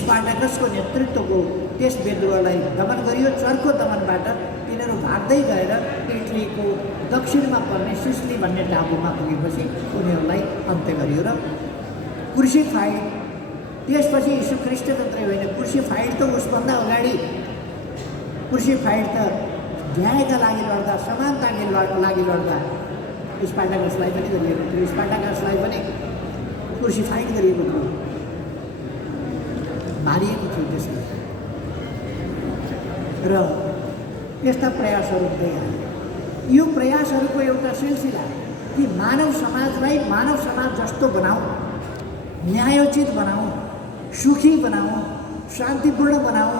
स्पार्टाकसको नेतृत्वको त्यस विद्रोहलाई दमन गरियो। चर्को दमनबाट तिनीहरू भाग्दै गएर इटलीको दक्षिणमा पर्ने सिसिली भन्ने टापुमा पुगेपछि उनीहरूलाई अन्त्य गरियो र क्रुसिफाइड, त्यसपछि यीशु ख्रीष्ट मात्रै होइन, क्रुसिफाइड त उसभन्दा अगाडि, क्रुसिफाइड त न्यायका लागि लड्दा, समानताका लागि लड्दा स्पार्टाकसलाई पनि गरिएको थियो, स्पार्टाकसलाई पनि क्रुसिफाइड गरिएको थियो, मारिएको थियो त्यसले। र यस्ता प्रयासहरू हुँदै आए। यो प्रयासहरूको एउटा सिलसिला कि मानव समाजलाई मानव समाज जस्तो बनाऊ, न्यायोचित बनाऊ, सुखी बनाऊ, शान्तिपूर्ण बनाऊ,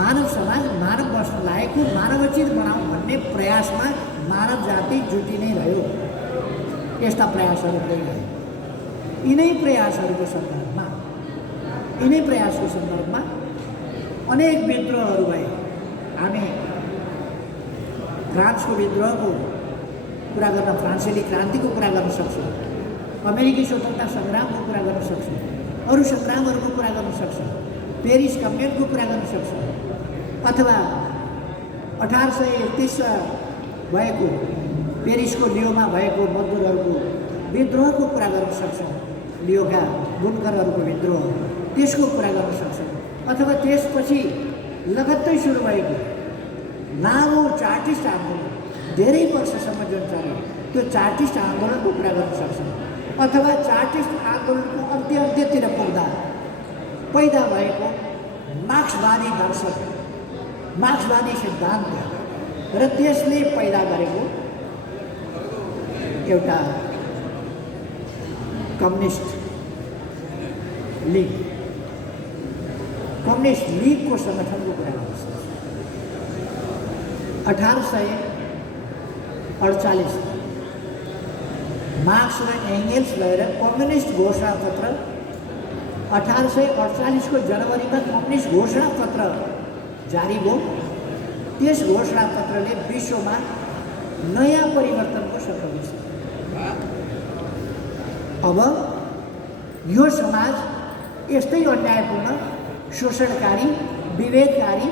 मानव समाज मानव बस्न लायकको मानवोचित बनाऊ भन्ने प्रयासमा मानव जाति जुटि नै रह्यो। यस्ता प्रयासहरू हुँदै गए। यिनै प्रयासको सन्दर्भमा अनेक विद्रोहहरू भए। हामी फ्रान्सको विद्रोहको कुरा गर्न, फ्रान्सेली क्रान्तिको कुरा गर्न सक्छौँ, अमेरिकी स्वतन्त्रता सङ्ग्रामको कुरा गर्न सक्छौँ, अरू सङ्ग्रामहरूको कुरा गर्न सक्छौँ, पेरिस कम्युनको कुरा गर्न सक्छौँ, अथवा 1831 भएको पेरिसको लियोमा भएको मजदुरहरूको विद्रोहको कुरा गर्न सक्छौँ, लियोका बुनकरहरूको विद्रोह, त्यसको कुरा गर्न सक्छौँ, अथवा त्यसपछि लगत्तै सुरु भएको लामो चार्टिस्ट आन्दोलन, धेरै वर्षसम्म जुन चल्यो त्यो चार्टिस्ट आन्दोलनको कुरा गर्न सक्छौँ, अथवा चार्टिस्ट आन्दोलनको अन्त्यतिर पुग्दा पैदा भएको मार्क्सवादी दर्शन, मार्क्सवादी सिद्धान्त र त्यसले पैदा गरेको एउटा कम्युनिस्ट लिगको सङ्गठनको कुरा गर्न सक्छ। 1848 मार्क्स र एङ्गेल्स गएर कम्युनिस्ट घोषणापत्र, 1848 को जनवरीमा कम्युनिस्ट घोषणापत्र जारी भयो। त्यस घोषणापत्रले विश्वमा नयाँ परिवर्तनको सन्देश दियो। अब यो समाज यस्तै अन्यायपूर्ण, शोषणकारी, विवेककारी,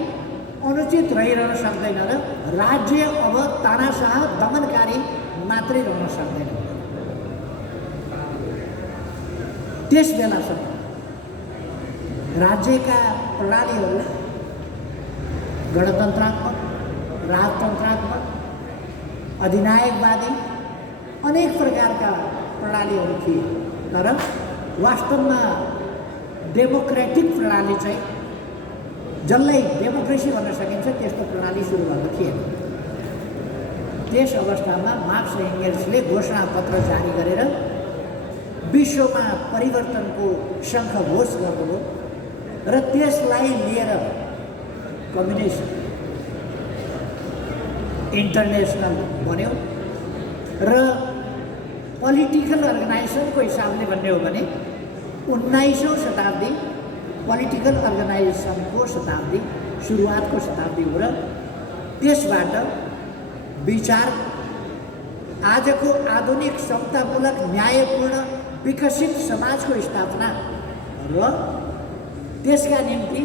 अनुचित रहिरहन सक्दैन र राज्य अब तानाशाह, दमनकारी मात्रै रहन सक्दैन। त्यस बेलासम्म राज्यका प्रणालीहरू गणतन्त्रात्मक, राजतन्त्रात्मक, अधिनायकवादी अनेक प्रकारका प्रणालीहरू थिए, तर वास्तवमा डेमोक्रेटिक प्रणाली चाहिँ जसलाई डेमोक्रेसी भन्न सकिन्छ त्यस्तो प्रणाली सुरु भएको थिएन। त्यस अवस्थामा मार्क्स र एङ्गेल्सले घोषणापत्र जारी गरेर विश्वमा परिवर्तनको शङ्खघोष गर्नुभयो र त्यसलाई लिएर कम्युनिस्ट इन्टरनेसनल बन्यो र पोलिटिकल अर्गनाइजेसनको हिसाबले भन्ने हो भने 19औं शताब्दी पोलिटिकल अर्गनाइजेसनको शताब्दी, सुरुवातको शताब्दी हो र त्यसबाट विचार आजको आधुनिक समतामूलक न्यायपूर्ण विकसित समाजको स्थापना र त्यसका निम्ति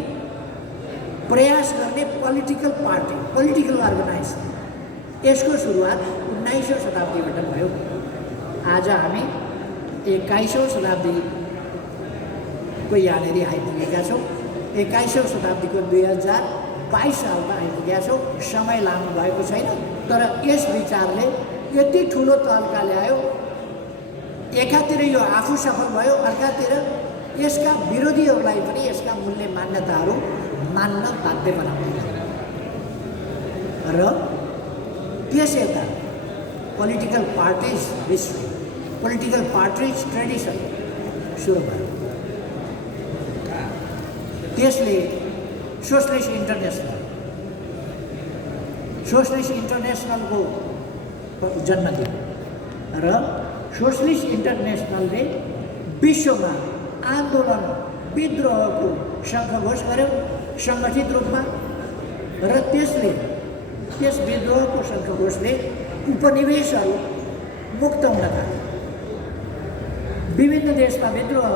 प्रयास गर्ने पोलिटिकल पार्टी, पोलिटिकल अर्गनाइजेसन, यसको सुरुवात 19औं शताब्दीबाट भयो। आज हामी 21औं शताब्दीको यहाँनिर आइपुगेका छौँ। 21औं शताब्दीको 2022 सालमा आइपुगेका छौँ। समय लामो भएको छैन, तर यस विचारले यति ठुलो तहल्का ल्यायो। एकातिर यो आफू सफल भयो, अर्कातिर यसका विरोधीहरूलाई पनि यसका मूल्य मान्यताहरू मान्न बाध्य बनाउँछ। र त्यस यता political parties history, political parties tradition सुरु भयो। त्यसले सोसलिस्ट इन्टरनेसनलको जन्म दियो र सोसलिस्ट इन्टरनेसनलले विश्वमा आन्दोलन विद्रोहको शङ्खघोष गर्यो सङ्गठित रूपमा, र त्यस विद्रोहको शङ्खघोषले उपनिवेशहरू मुक्त हुन थाले। विभिन्न देशमा विद्रोह,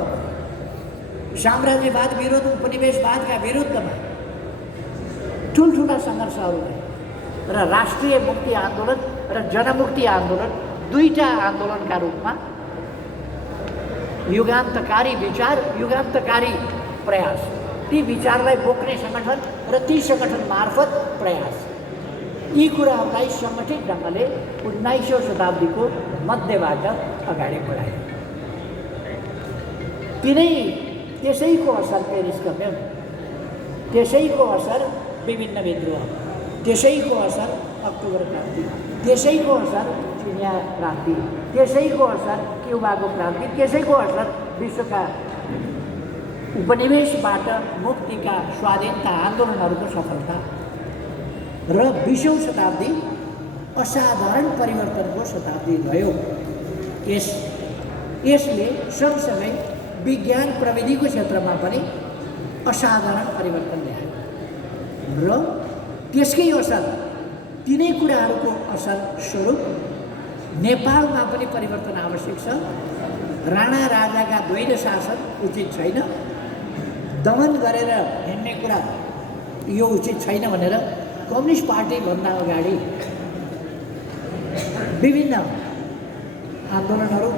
साम्राज्यवाद विरुद्ध उपनिवेशवादका विरुद्धमा ठुल्ठुला सङ्घर्षहरू भए र राष्ट्रिय मुक्ति आन्दोलन र जनमुक्ति आन्दोलन दुईटा आन्दोलनका रूपमा युगान्तकारी विचार, युगान्तकारी प्रयास, ती विचारलाई बोक्ने सङ्गठन र ती सङ्गठन मार्फत प्रयास, यी कुराहरूलाई सङ्गठित ढङ्गले 19औं शताब्दीको मध्यबाट अगाडि बढायो। त्यसैको असर पेरिस कम्युन, त्यसैको असर विभिन्न विद्रोह, त्यसैको असर अक्टोबर क्रान्ति, त्यसैको असर चिनिया क्रान्ति, त्यसैको असर क्युबाको क्रान्ति, त्यसैको असर विश्वका उपनिवेशबाट मुक्तिका स्वाधीनता आन्दोलनहरूको सफलता र 20औं शताब्दी असाधारण परिवर्तनको शताब्दी रह्यो। यसले सँगसँगै विज्ञान प्रविधिको क्षेत्रमा पनि असाधारण परिवर्तन ल्यायो र त्यसकै असर, तिनै कुराहरूको असर स्वरूप नेपालमा पनि परिवर्तन आवश्यक छ। राणा राजाका द्वैध शासन उचित छैन, दमन गरेर हिँड्ने कुरा यो उचित छैन भनेर कम्युनिस्ट पार्टीभन्दा अगाडि विभिन्न आन्दोलनहरू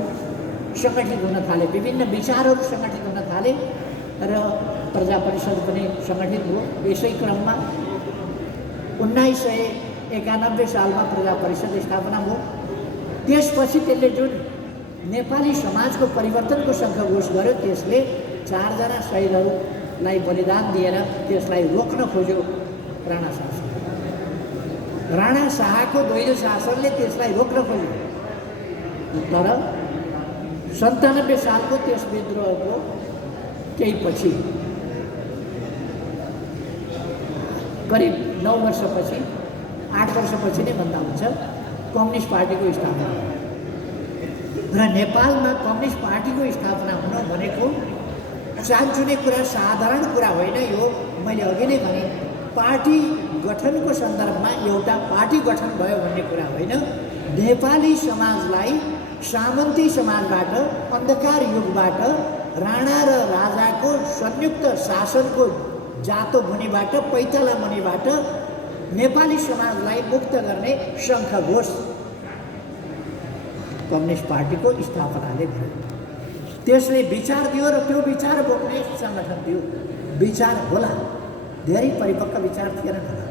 सङ्गठित हुन थाले, विभिन्न विचारहरू सङ्गठित हुन थाले र प्रजा परिषद पनि सङ्गठित भयो। यसै क्रममा 1991 सालमा प्रजा परिषद स्थापना भयो। त्यसपछि त्यसले जुन नेपाली समाजको परिवर्तनको शङ्खघोष गर्यो, त्यसले 4 जना शहीदहरूलाई बलिदान दिएर त्यसलाई रोक्न खोज्यो राणा शासन। राणा शाहको द्वैध शासनले त्यसलाई रोक्न खोज्यो, तर 97 सालको त्यस विद्रोहको केही पछि, करिब 9 वर्षपछि, 8 वर्षपछि नै भन्दा हुन्छ, कम्युनिस्ट पार्टीको स्थापना भयो। र नेपालमा कम्युनिस्ट पार्टीको स्थापना हुन भनेको चान्चुने कुरा, साधारण कुरा होइन। यो मैले अघि नै भने, पार्टी गठनको सन्दर्भमा एउटा पार्टी गठन भयो भन्ने कुरा होइन। नेपाली समाजलाई सामन्ती समाजबाट, अन्धकार युगबाट, राणा र राजाको संयुक्त शासनको जातो मुनिबाट, पैताला मुनिबाट नेपाली समाजलाई मुक्त गर्ने शङ्खघोष कम्युनिस्ट पार्टीको स्थापनाले भयो। त्यसले विचार दियो र त्यो विचार बोक्ने सङ्गठन दियो। विचार होला, धेरै परिपक्व विचार थिएन होला,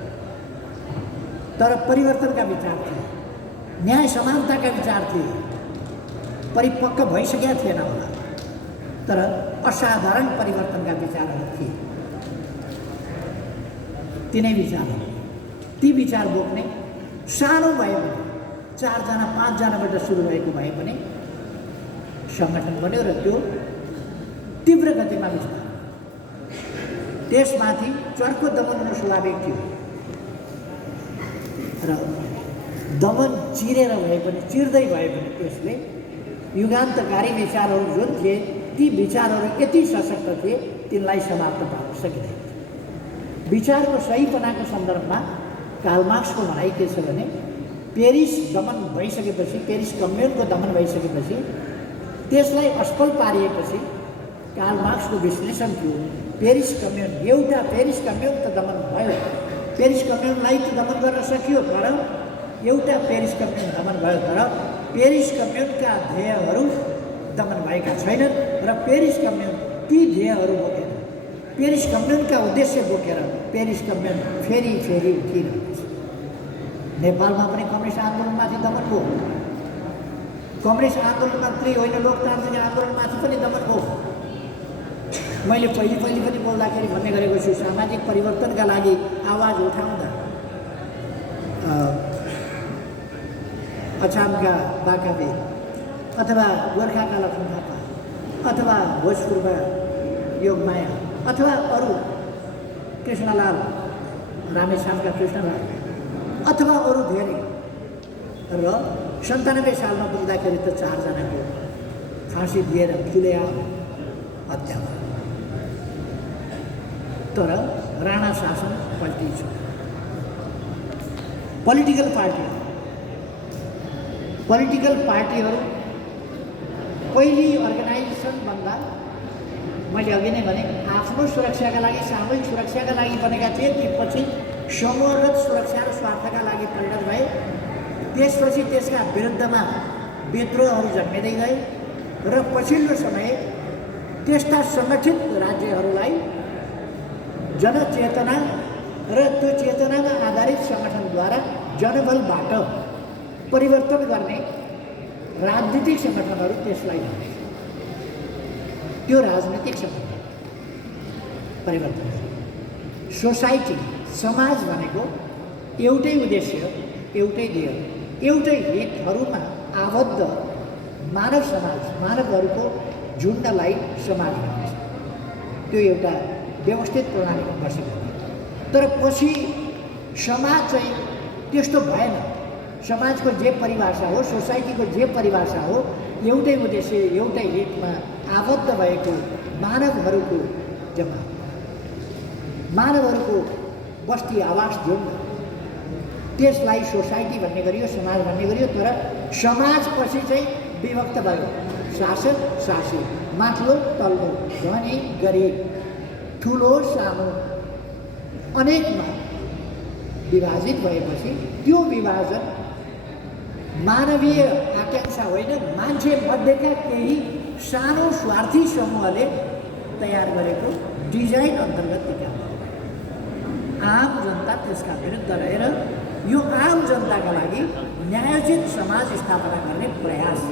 तर परिवर्तनका विचार थिए, न्याय समानताका विचार थिए, परिपक्व भइसकेका थिएन होला, तर असाधारण परिवर्तनका विचारहरू थिए। तिनै विचारहरू, ती विचार बोक्ने सानो भए पनि 4 जना 5 जनाबाट सुरु भएको भए पनि सङ्गठन बन्यो र त्यो तीव्र गतिमा विस्तार। त्यसमाथि चर्को दमन हुनु स्वाभाविक थियो र दमन चिरेर भए पनि, चिर्दै भए पनि त्यसले युगान्तकारी विचारहरू जुन थिए, ती विचारहरू यति सशक्त थिए, तिनलाई समाप्त पार्न सकिँदैन। विचारको सहीपनाको सन्दर्भमा कार्ल मार्क्सको भनाइ के छ भने, पेरिस दमन भइसकेपछि, पेरिस कम्युनको दमन भइसकेपछि, त्यसलाई असफल पारिएपछि कार्ल मार्क्सको विश्लेषण थियो, पेरिस कम्युन एउटा पेरिस कम्युन त दमन भयो। पेरिस कम्युनलाई त दमन गर्न सकियो, तर एउटा पेरिस कम्युन दमन भयो, तर पेरिस कम्युनका ध्येयहरू दमन भएका छैनन् र पेरिस कम्युन ती ध्येयहरू बोकेर, पेरिस कम्युनका उद्देश्य बोकेर पेरिस कम्युन फेरि फेरि उठिरहेको छ। नेपालमा पनि कम्युनिस्ट आन्दोलनमाथि दमन भयो। कम्युनिस्ट आन्दोलन मात्रै होइन, लोकतान्त्रिक आन्दोलनमाथि पनि दमन भयो। मैले पहिले पनि बोल्दाखेरि भन्ने गरेको छु, सामाजिक परिवर्तनका लागि आवाज उठाउँदा अछामका बाकाबीर अथवा गोर्खाका लक्ष्मण थापा अथवा भोजपुरमा योगमाया अथवा अरू कृष्णलाल, रामेछापका कृष्णलाल अथवा अरू धेरै, र 97 सालमा पुग्दाखेरि त 4 जनाको फाँसी दिएर खुलेआम हत्या भयो। तर राणा शासन पल्टिन्छ। पोलिटिकल पार्टीहरू पहिले अर्गनाइजेसन भन्दा मैले अघि नै भने आफ्नो सुरक्षाका लागि, सामूहिक सुरक्षाका लागि बनेका थिए, ती पछि समूहगत सुरक्षा र स्वार्थका लागि परिणत भए। त्यसपछि त्यसका विरुद्धमा विद्रोहहरू जन्मिँदै गए र पछिल्लो समय त्यस्ता सङ्गठित राज्यहरूलाई जनचेतना र त्यो चेतनामा आधारित सङ्गठनद्वारा जनबलबाट परिवर्तन गर्ने राजनीतिक सङ्गठनहरू त्यसलाई भनिन्छ। त्यो राजनीतिक सङ्गठन परिवर्तन सोसाइटी, समाज भनेको एउटै उद्देश्य, एउटै ध्येय, एउटै हितहरूमा आबद्ध मानव समाज, मानवहरूको झुन्डलाई समाज भनिन्छ। त्यो एउटा व्यवस्थित प्रणालीमा बसेको। तर पछि समाज चाहिँ त्यस्तो भएन। समाजको जे परिभाषा हो, सोसाइटीको जे परिभाषा हो, एउटै उद्देश्य, एउटै हितमा आबद्ध भएको मानवहरूको जम्मा, मानवहरूको बस्ती आवास झुन्ड, त्यसलाई सोसाइटी भन्ने गरियो, समाज भन्ने गरियो। तर समाजपछि चाहिँ विभक्त भयो। शासक शासित, माथिल्लो तल्लो, धनी गरिब, ठुलो सानो अनेकमा विभाजित भएपछि त्यो विभाजन मानवीय आकाङ्क्षा होइन, मान्छे मध्येका केही सानो स्वार्थी समूहले तयार गरेको डिजाइन अन्तर्गत निकाल्नु। आम जनता त्यसका विरुद्ध रहेर यो आम जनताका लागि न्यायोचित समाज स्थापना गर्ने प्रयास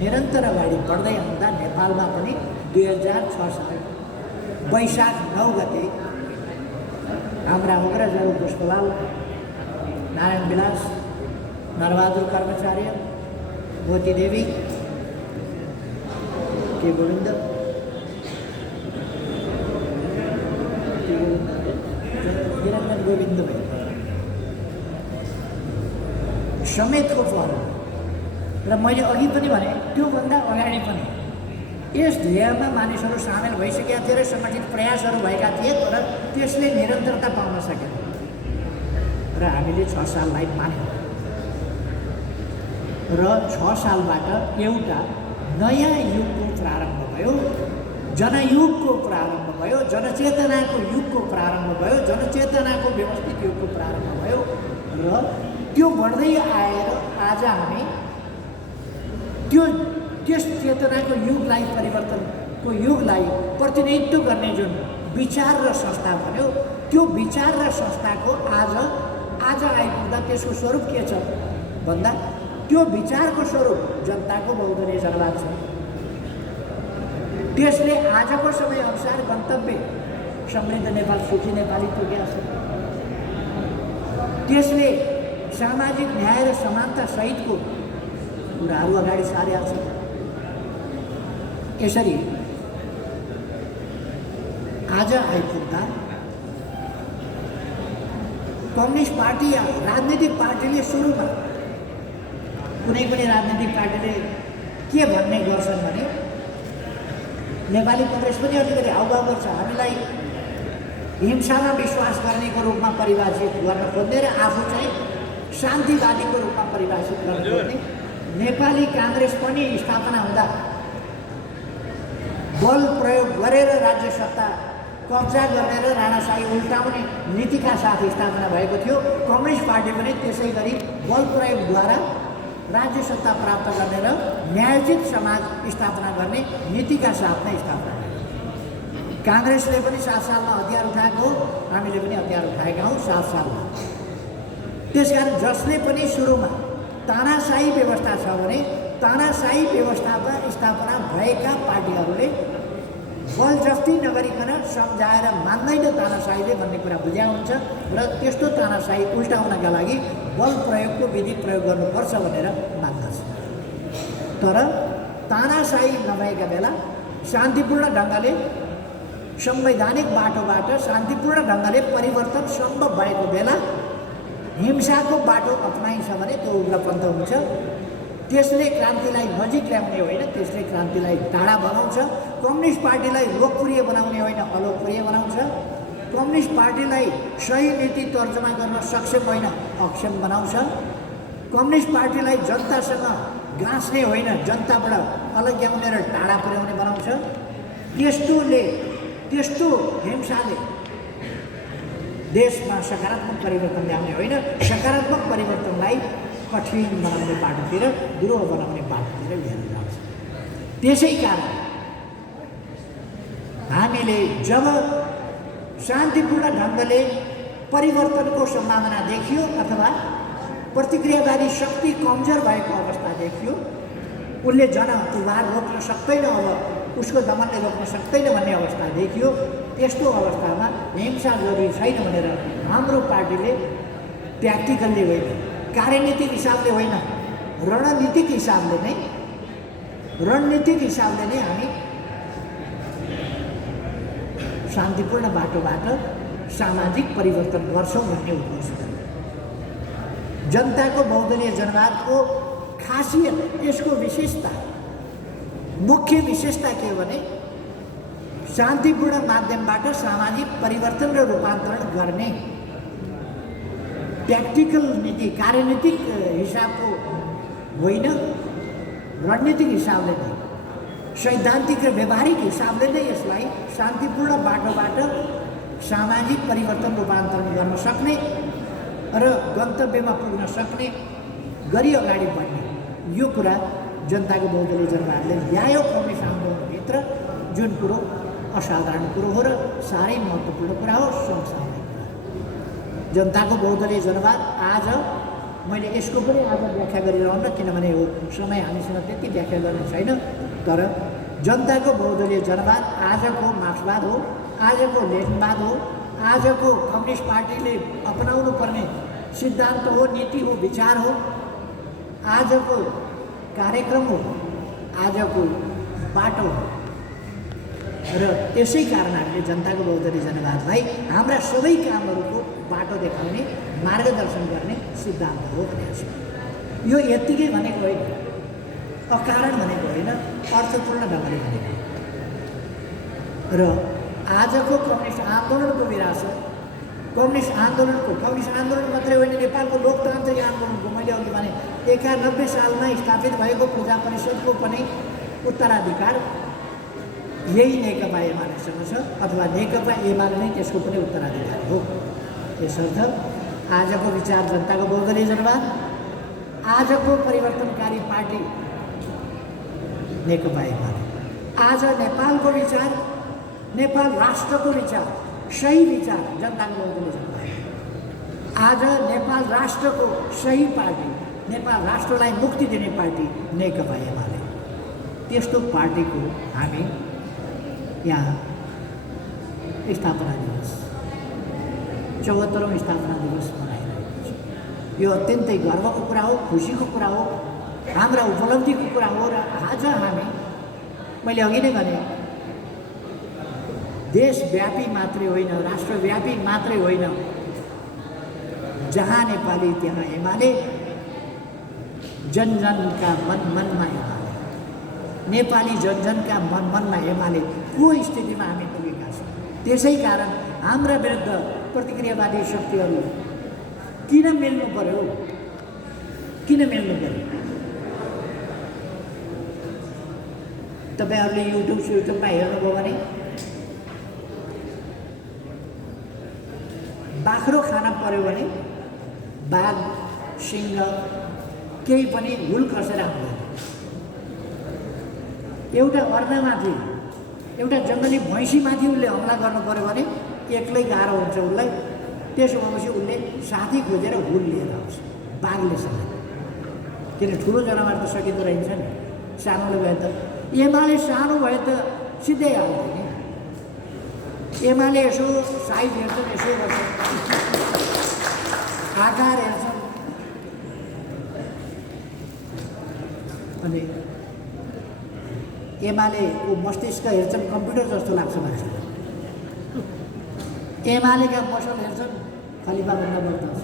निरन्तर अगाडि बढ्दै आउँदा नेपालमा पनि 2006 साल वैशाख 9 गते हाम्रा अग्रजहरू पुष्पलाल, नारायण विलास, नरबहादुर कर्मचार्य, मोती देवी, के गोविन्द, निरञ्जन गोविन्द समेतको पहल र मैले अघि पनि भने त्योभन्दा अगाडि पनि यस ध्येयमा मानिसहरू सामेल भइसकेका थिए र सङ्गठित प्रयासहरू भएका थिए, तर त्यसले निरन्तरता पाउन सकेन र हामीले 6 साललाई मान्यौँ र 6 सालबाट एउटा नयाँ युगको प्रारम्भ भयो, जनयुगको प्रारम्भ भयो, जनचेतनाको युगको प्रारम्भ भयो, जनचेतनाको व्यवस्थित युगको प्रारम्भ भयो र त्यो बढ्दै आएर आज हामी त्यस चेतनाको युगलाई, परिवर्तनको युगलाई प्रतिनिधित्व गर्ने जुन विचार र संस्था भन्यो, त्यो विचार र संस्थाको आज आइपुग्दा त्यसको स्वरूप के छ भन्दा त्यो विचारको स्वरूप जनताको बहुदलीय जनवाद छ। त्यसले आजको समयअनुसार गन्तव्य समृद्ध नेपाल, सुखी नेपाली पुगेका छ। त्यसले सामाजिक न्याय र समानता सहितको कुराहरू अगाडि सारेका छ। यसरी आज आइपुग्दा कम्युनिस्ट पार्टी या राजनीतिक पार्टीले सुरुमा कुनै पनि राजनीतिक पार्टीले के भन्ने गर्छन् भने नेपाली कङ्ग्रेस पनि अलिकति हाउभाउ गर्छ, हामीलाई हिंसामा विश्वास गर्नेको रूपमा परिभाषित गर्न खोज्ने र आफू चाहिँ शान्तिवादीको रूपमा परिभाषित गर्न खोज्ने। नेपाली काङ्ग्रेस पनि स्थापना हुँदा बल प्रयोग गरेर राज्य सत्ता कब्जा गर्ने र राणाशाही उल्टाउने नीतिका साथ स्थापना भएको थियो। कम्युनिस्ट पार्टी पनि त्यसै गरी बल प्रयोगद्वारा राज्य सत्ता प्राप्त गर्ने र न्यायोचित समाज स्थापना गर्ने नीतिका साथ नै स्थापना भयो। काङ्ग्रेसले पनि 7 सालमा हतियार उठाएको हो, हामीले पनि हतियार उठाएका हौँ 7 सालमा। त्यसकारण जसले पनि सुरुमा तानाशाही व्यवस्था छ भने तानाशाही व्यवस्थामा स्थापना भएका पार्टीहरूले बलजफ्ती नगरिकन सम्झाएर मान्दैन तानाशाहीले भन्ने कुरा बुझ्या हुन्छ र त्यस्तो तानाशाही उल्टाउनका लागि बल प्रयोगको विधि प्रयोग गर्नुपर्छ भनेर मान्दछ। तर तानाशाही नभएका बेला शान्तिपूर्ण ढङ्गले संवैधानिक बाटोबाट शान्तिपूर्ण ढङ्गले परिवर्तन सम्भव भएको बेला हिंसाको बाटो अपनाइन्छ भने त्यो उग्रपन्थ हुन्छ। त्यसले क्रान्तिलाई नजिक ल्याउने होइन, त्यसले क्रान्तिलाई टाढा बनाउँछ। कम्युनिस्ट पार्टीलाई लोकप्रिय बनाउने होइन, अलोकप्रिय बनाउँछ। कम्युनिस्ट पार्टीलाई सही नीति तर्जुमा गर्न सक्षम होइन, अक्षम बनाउँछ। कम्युनिस्ट पार्टीलाई जनतासँग गाँस्ने होइन, जनताबाट अलग्याउने र टाढा पुर्याउने बनाउँछ। त्यस्तो हिंसाले देशमा सकारात्मक परिवर्तन ल्याउने होइन, सकारात्मक परिवर्तनलाई कठिन बनाउने बाटोतिर, द्रोह बनाउने बाटोतिर लिएर जान्छ। त्यसै कारण हामीले जब शान्तिपूर्ण ढङ्गले परिवर्तनको सम्भावना देखियो अथवा प्रतिक्रियावादी शक्ति कमजोर भएको अवस्था देखियो, उसले जनउद्धार रोक्न सक्दैन, अब उसको दमनले रोक्न सक्दैन भन्ने अवस्था देखियो, त्यस्तो अवस्थामा हिंसा जरुरी छैन भनेर हाम्रो पार्टीले ट्याक्टिकलले होइन, कार्यनीतिक हिसाबले होइन, रणनीतिक हिसाबले नै हामी शान्तिपूर्ण बाटोबाट सामाजिक परिवर्तन गर्छौँ भन्ने उद्देश्य छ। जनताको बहुदलीय जनवादको खासियत, यसको विशेषता, मुख्य विशेषता के हो भने शान्तिपूर्ण माध्यमबाट सामाजिक परिवर्तन र रूपान्तरण गर्ने ट्याक्टिकल नीति, कार्यनीतिक हिसाबको होइन, रणनीतिक हिसाबले नै, सैद्धान्तिक र व्यवहारिक हिसाबले नै यसलाई शान्तिपूर्ण बाटोबाट सामाजिक परिवर्तन रूपान्तरण गर्न सक्ने र गन्तव्यमा पुग्न सक्ने गरी अगाडि बढ्ने, यो कुरा जनताको बहुदलीय जनवादले ल्यायो कम्युनिस्ट आन्दोलनभित्र, जुन कुरो असाधारण कुरो हो र साह्रै महत्त्वपूर्ण कुरा हो। सँगसँगै जनताको बहुदलीय जनवाद आज मैले यसको पनि आज व्याख्या गरिरहन्न, किनभने यो समय हामीसँग त्यति व्याख्या गर्ने छैन। तर जनताको बहुदलीय जनवाद आजको मार्क्सवाद हो, आजको लेनिनवाद हो, आजको कम्युनिस्ट पार्टीले अपनाउनु पर्ने सिद्धान्त हो, नीति हो, विचार हो, आजको कार्यक्रम हो, आजको बाटो हो। र त्यसै कारण हामीले जनताको बहुदलीय जनवादलाई हाम्रा सबै कामहरूको बाटो देखाउने, मार्गदर्शन गर्ने सिद्धान्त हो भनेको छ। यो यत्तिकै भनेको होइन, अकारण भनेको होइन, अर्थपूर्ण ढङ्गले भनेको। र आजको कम्युनिस्ट आन्दोलनको विरासत, कम्युनिस्ट आन्दोलन मात्रै होइन, नेपालको लोकतान्त्रिक आन्दोलनको, मैले अघि भने 91 सालमा स्थापित भएको प्रजा परिषदको पनि उत्तराधिकार यही नेकपा एमालेसँग छ, अथवा नेकपा एमाले नै त्यसको पनि उत्तराधिकार हो। त्यसर्थ आजको विचार जनताको बहुदलीय जनवाद, आजको परिवर्तनकारी पार्टी नेकपा एमाले, आज नेपालको विचार, नेपाल राष्ट्रको विचार, सही विचार जनताको बहुदलीय जनवाद, आज नेपाल राष्ट्रको सही पार्टी, नेपाल राष्ट्रलाई मुक्ति दिने पार्टी नेकपा एमाले। त्यस्तो पार्टीको हामी यहाँ स्थापना दिवस, 74औं स्थापना दिवस मनाइरहेको छ। यो अत्यन्तै गर्वको कुरा हो, खुसीको कुरा हो, हाम्रा उपलब्धिको कुरा हो। र आज हामी, मैले अघि नै भने, देशव्यापी मात्रै होइन, राष्ट्रव्यापी मात्रै होइन, जहाँ नेपाली त्यहाँ एमाले, जनजनका मनमा एमाले, नेपाली जनजनका मनमा एमाले को स्थितिमा हामी पुगेका छौँ। त्यसै कारण हाम्रा विरुद्ध प्रतिक्रियावादी शक्तिहरू किन मिल्नु पर्यो? तपाईँहरूले युट्युबमा हेर्नुभयो भने बाख्रो खान पर्यो भने बाघ सिंह केही पनि हुल खसेर आउँदैन। एउटा अर्नामाथि एउटा जङ्गली भैँसीमाथि उसले हमला गर्नु पर्यो भने एक्लै गाह्रो हुन्छ उसलाई। त्यसो भएपछि उसले साथी खोजेर हुल लिएर आउँछ बाघले सधैँ, किन ठुलो जनावर त सकिँदो रहन्छ नि, सानोले भए त एमाले सानो भए त सिधै हाल्थ्यो नि। एमाले यसो साइज हेर्छन्, यसो गर्छन्, आकार हेर्छन्, अनि एमालेको मस्तिष्क हेर्छन् कम्प्युटर जस्तो लाग्छ मान्छेलाई। एमालेका मसल हेर्छन् खलिफाभन्दा बढ्दो छ।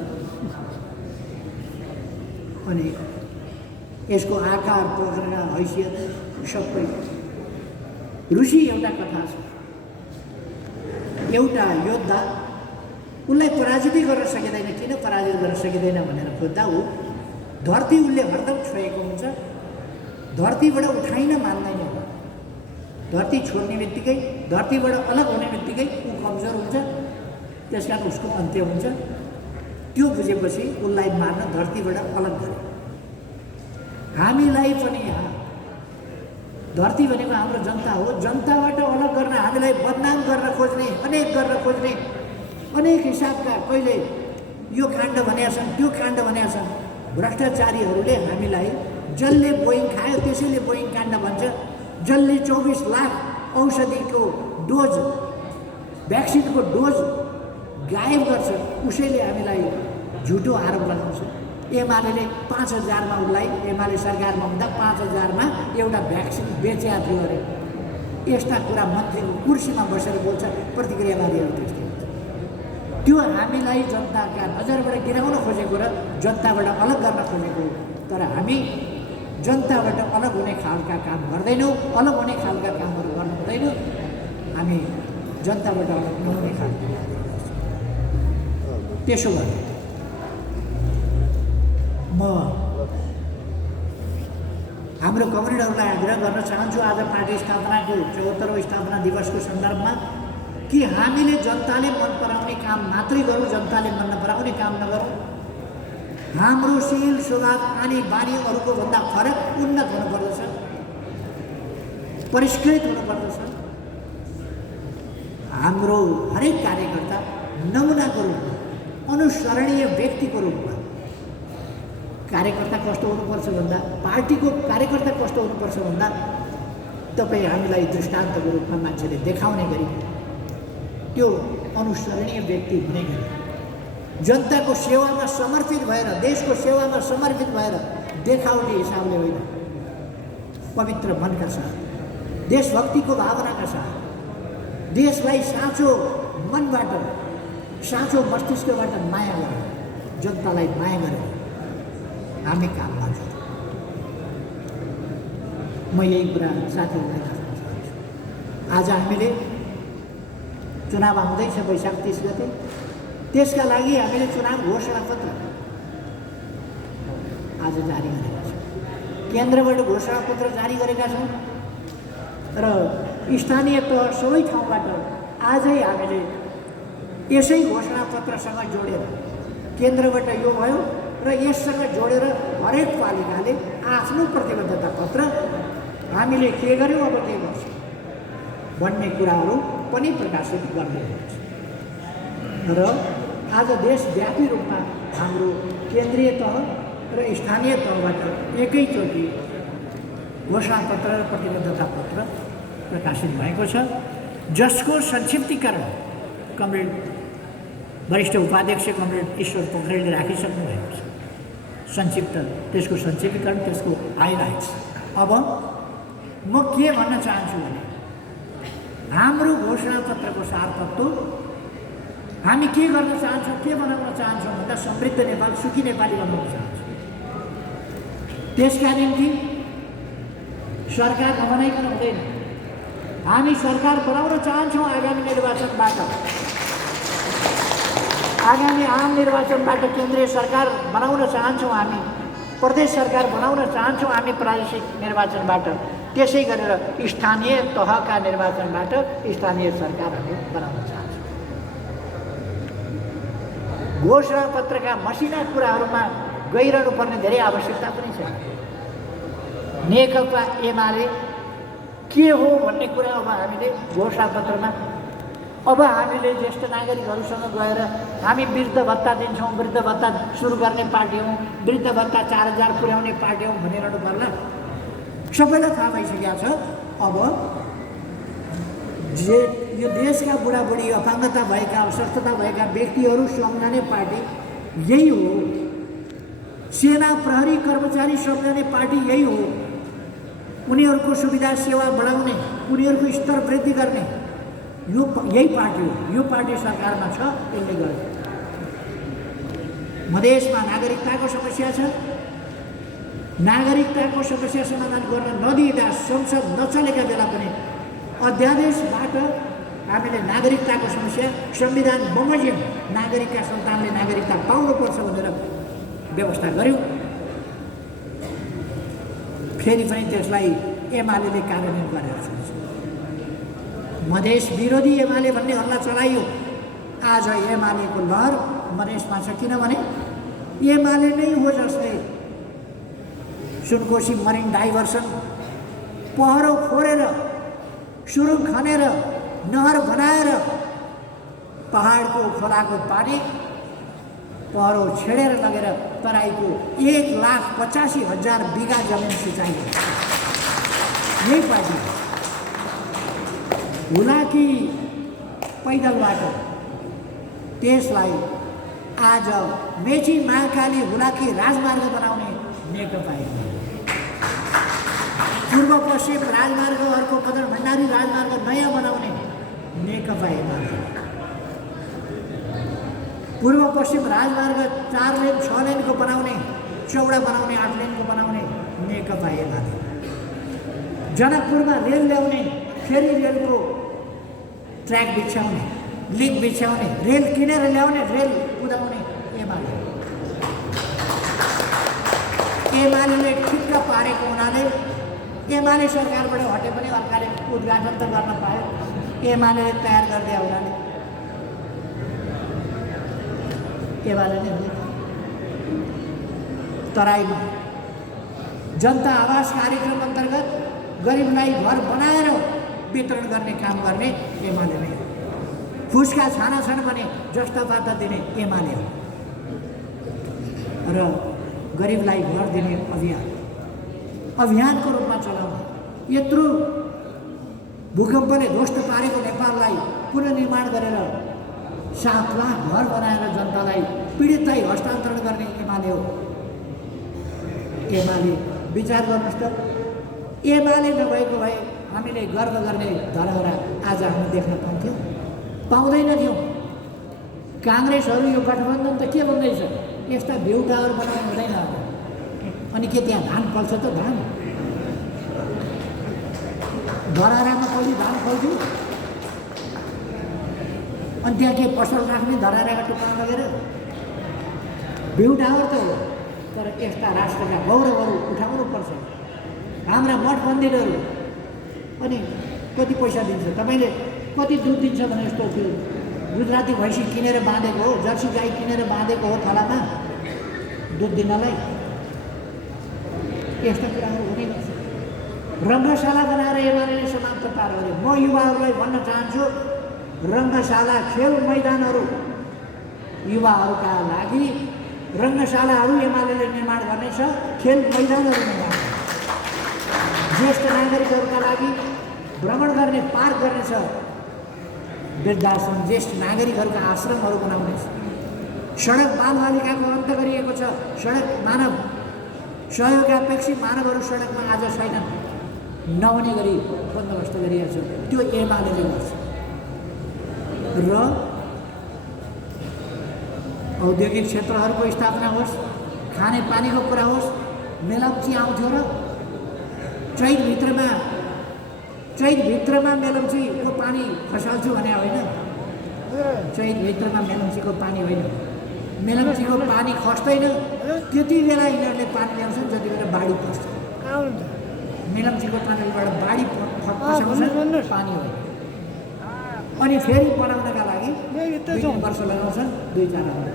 अनि यसको आकार प्रक्रिया हैसियत सबै। रुसी एउटा कथा छ, एउटा योद्धा उसलाई पराजित गर्न सकिँदैन। किन पराजित गर्न सकिँदैन भनेर खोज्दा ऊ धरती उसले हरदम छोएको हुन्छ, धरतीबाट उठाइन मान्दैन। धरती छोड्ने बित्तिकै, धरतीबाट अलग हुने बित्तिकै ऊ कमजोर हुन्छ, त्यस कारण उसको अन्त्य हुन्छ। त्यो बुझेपछि उसलाई मार्न धरतीबाट अलग गरे। हामीलाई पनि यहाँ धरती भनेको हाम्रो जनता हो, जनताबाट अलग गर्न हामीलाई बदनाम गर्न खोज्ने, अनेक हिसाबका कहिले यो काण्ड भनेका छन्, त्यो काण्ड भनेका छन्। भ्रष्टाचारीहरूले हामीलाई जसले बोइङ खायो त्यसैले बोइङ काण्ड भन्छ, जसले 24 लाख औषधिको डोज, भ्याक्सिनको डोज गायब गर्छ उसैले हामीलाई झुटो आरोप लगाउँछ। एमाले 5000मा उसलाई, एमाले सरकारमा हुँदा 5000मा एउटा भ्याक्सिन बेचेका थियो अरे। यस्ता कुरा मन्त्रीको कुर्सीमा बसेर बोल्छ प्रतिक्रियावादीहरू। त्यस्तै त्यो हामीलाई जनताका नजरबाट गिराउन खोजेको र जनताबाट अलग गर्न खोजेको। तर हामी जनताबाट अलग हुने खालका काम गर्दैनौँ, अलग हुने खालका कामहरू गर्नु हुँदैन। हामी जनताबाट अलग नहुने खालका। त्यसो भए म हाम्रो कमरेडहरूलाई आग्रह गर्न चाहन्छु आज पार्टी स्थापनाको 74औं स्थापना दिवसको सन्दर्भमा कि हामीले जनताले मन पराउने काम मात्रै गरौँ, जनताले मन नपराउने काम नगरौँ। हाम्रो शील स्वभाव आनी बानी अरूको भन्दा फरक उन्नत हुनुपर्दछ, परिष्कृत हुनुपर्दछ। हाम्रो हरेक कार्यकर्ता नमुनाको रूपमा, अनुसरणीय व्यक्तिको रूपमा। कार्यकर्ता कस्तो हुनुपर्छ भन्दा, पार्टीको कार्यकर्ता कस्तो हुनुपर्छ भन्दा तपाईँ हामीलाई दृष्टान्तको रूपमा मान्छेले देखाउने गरी त्यो अनुसरणीय व्यक्ति हुने गरी, जनताको सेवामा समर्पित भएर, देशको सेवामा समर्पित भएर देखाउने हिसाबले होइन, पवित्र मनका साथ, देशभक्तिको भावनाका साथ, देशलाई साँचो मनबाट, साँचो मस्तिष्कबाट माया गरेर, जनतालाई माया गरेर हामी काम गर्छौँ। म यही कुरा साथीहरूलाई भन्न चाहन्छु। आज हामीले चुनाव आउँदैछ वैशाख 30 गते, त्यसका लागि हामीले चुनाव घोषणापत्र आज जारी गरेका छौँ। केन्द्रबाट घोषणापत्र जारी गरेका छौँ र स्थानीय तह सबै ठाउँबाट आजै हामीले यसै घोषणापत्रसँग जोडेर, केन्द्रबाट यो भयो र यससँग जोडेर हरेक पालिकाले आफ्नो प्रतिबद्धता पत्र हामीले के गर्यौँ अब के गर्छौँ भन्ने कुराहरू पनि प्रकाशित गर्ने हुन्छ। र आज देशव्यापी रूपमा हाम्रो केन्द्रीय तह र स्थानीय तहबाट एकैचोटि घोषणापत्र र प्रतिबद्धता पत्र प्रकाशित भएको छ, जसको संक्षिप्तीकरण कमरेड वरिष्ठ उपाध्यक्ष कमरेड ईश्वर पोखरेलले राखिसक्नु भएको छ। संक्षिप्त, त्यसको संक्षिप्तीकरण, त्यसको हाइलाइट्स। अब म के भन्न चाहन्छु भने हाम्रो घोषणापत्रको सार तत्त्व हामी के गर्न चाहन्छौँ, के बनाउन चाहन्छौँ भन्दा समृद्ध नेपाल, सुखी नेपाली बनाउन चाहन्छौँ। त्यसका निम्ति सरकार नबनाइकन हुँदैन। हामी सरकार बनाउन चाहन्छौँ आगामी निर्वाचनबाट। आगामी आम निर्वाचनबाट केन्द्रीय सरकार बनाउन चाहन्छौँ हामी, प्रदेश सरकार बनाउन चाहन्छौँ हामी प्रादेशिक निर्वाचनबाट। त्यसै गरेर स्थानीय तहका निर्वाचनबाट स्थानीय सरकार हामी बनाउन चाहन्छौँ। घोषणापत्रका मसिना कुराहरूमा गइरहनु पर्ने धेरै आवश्यकता पनि छ। नेकपा एमाले के हो भन्ने कुरा अब हामीले घोषणापत्रमा अब हामीले ज्येष्ठ नागरिकहरूसँग गएर हामी वृद्ध भत्ता दिन्छौँ, वृद्ध भत्ता सुरु गर्ने पार्टी हौँ, वृद्ध भत्ता 4000 पुर्याउने पार्टी हौँ भनिरहनु पर्ला। सबैलाई थाहा भइसकेको छ अब जे यो देशका बुढाबुढी अपाङ्गता भएका अस्वस्थता भएका व्यक्तिहरू सम्झाउने पार्टी यही हो। सेना प्रहरी कर्मचारी सम्झाउने पार्टी यही हो। उनीहरूको सुविधा सेवा बढाउने, उनीहरूको स्तर वृद्धि गर्ने यही पार्टी हो। यो पार्टी सरकारमा छ, यसले गर्छ। मधेसमा नागरिकताको समस्या छ। नागरिकताको समस्या समाधान गर्न नदिँदा संसद नचलेका बेला पनि अध्यादेशबाट हामीले नागरिकताको समस्या संविधान बमोजिम नागरिकका सन्तानले नागरिकता पाउनुपर्छ भनेर व्यवस्था गर्यौँ। फेरि पनि त्यसलाई एमाले कार्यान्वयन गरेर छ। मधेस विरोधी एमाले भन्ने हल्ला चलाइयो। आज एमालेको लहर मधेसमा छ, किनभने एमाले नै हो जसले सुनकोशी मरिन डाइभर्सन पहरो फोरेर, सुरुङ खनेर, नहर बनाएर पहाडको खोलाको पानी पहरो छेडेर लगेर तराईको 1,85,000 बिघा जमिन सिँचाइ। यही पार्टी हुलाकी पैदलबाट त्यसलाई आज मेची महाकाली हुलाकी राजमार्ग बनाउने नेकपा एमाले, पूर्व पश्चिम राजमार्गहरूको कदर भण्डारी राजमार्ग नयाँ बनाउने नेकपा एमाले, पूर्व पश्चिम राजमार्ग 4 लेन 6 लेनको बनाउने, चौडा बनाउने 8 लेनको बनाउने नेकपा एमाले, जनकपुरमा रेल ल्याउने, फेरि रेलको ट्र्याक बिछ्याउने, लिङ्क बिछ्याउने, रेल किनेर ल्याउने, रेल कुदाउने एमाले। एमाले ठिक्क पारेको हुनाले एमाले सरकारबाट हटे पनि अर्काले उद्घाटन त गर्न पायो। एमाले तयार गरिदिया हुनाले एमाले नै हो। तराईमा जनता आवास कार्यक्रम अन्तर्गत गरिबलाई घर बनाएर वितरण गर्ने काम गर्ने एमाले नै हो। फुसका छाना छन् भने जस्ता पाता दिने एमाले हो र गरिबलाई घर दिने अभियानको रूपमा चलाउने, यत्रो भूकम्पले ध्वस्त पारेको नेपाललाई पुनर्निर्माण गरेर 7 लाख घर बनाएर जनतालाई पीडितलाई हस्तान्तरण गर्ने एमाले हो। एमाले विचार गर्नुहोस् त, एमाले नभएको भए हामीले गर्व गर्ने धरोहर आज हामी देख्न पाउँथ्यौँ, पाउँदैन थियौँ। काङ्ग्रेसहरू यो गठबन्धन त के भन्दैछ, यस्ता भ्यू टावर बनाउनु हुँदैन। अनि के त्यहाँ धान फल्छ त? धान धरारामा कहिले धान फल्थ्यो? अनि त्यहाँ के पसल राख्ने धराराका टुक्रा लगेर? भ्यू टावर त हो, तर यस्ता राष्ट्रका गौरवहरू उठाउनुपर्छ। हाम्रा मठ मन्दिरहरू अनि कति पैसा दिन्छ? तपाईँले कति दुध दिन्छ भने यस्तो त्यो गुजराती भैँसी किनेर बाँधेको हो, जर्सी गाई किनेर बाँधेको हो थलामा दुध दिनलाई? यस्ता कुराहरू हुँदै गर्छ। रङ्गशाला बनाएर एमाले समाप्त पार्यो अरे। म युवाहरूलाई भन्न चाहन्छु, रङ्गशाला खेल मैदानहरू युवाहरूका लागि रङ्गशालाहरू एमाले निर्माण गर्नेछ, खेल मैदानहरू निर्माण, ज्येष्ठ नागरिकहरूका लागि भ्रमण गर्ने पार्क गर्नेछ, वृद्धाश्रम ज्येष्ठ नागरिकहरूका आश्रमहरू बनाउनेछ, सडक बालबालिकाको अन्त गरिएको छ। सडक मानव सहयोगापेक्षी मानवहरू सडकमा आज छैनन्, नहुने गरी बन्दोबस्त गरिएको छ। त्यो एमाले गर्छ। र औद्योगिक क्षेत्रहरूको स्थापना होस्, खाने पानीको कुरा होस्, मेलम्ची आउँथ्यो र चैतभित्रमा मेलम्चीको पानी खसाल्छु भने होइन। चैतभित्रमा मेलम्चीको पानी होइन, मेलम्चीको पानी खस्दैन। त्यति बेला यिनीहरूले पानी ल्याउँछन् जति बेला बाढी पस्छ। मेलम्चीको पानीबाट बाढी खसाउँछन्, पानी होइन। अनि फेरि बनाउनका लागि 2 वर्ष लगाउँछन्, 2-4 वर्ष।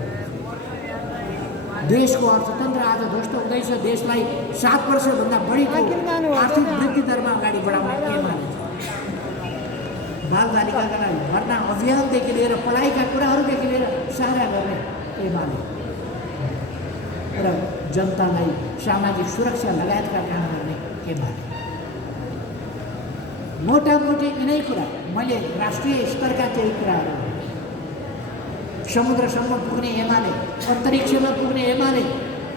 देशको अर्थतन्त्र आज ध्वस्त हुँदैछ। देशलाई 7 वर्षभन्दा बढीको आर्थिक वृद्धि दरमा अगाडि बढाउने एमाले बालबालिकाका लागि भर्ना अभियानदेखि लिएर पढाइका कुराहरूदेखि लिएर सारा गर्ने एमाले र जनतालाई सामाजिक सुरक्षा लगायतका काम गर्ने एमाले। मोटामोटी यिनै कुरा मैले राष्ट्रिय स्तरका केही कुराहरू समुद्रसम्म पुग्ने एमाले, अन्तरिक्षमा पुग्ने एमाले,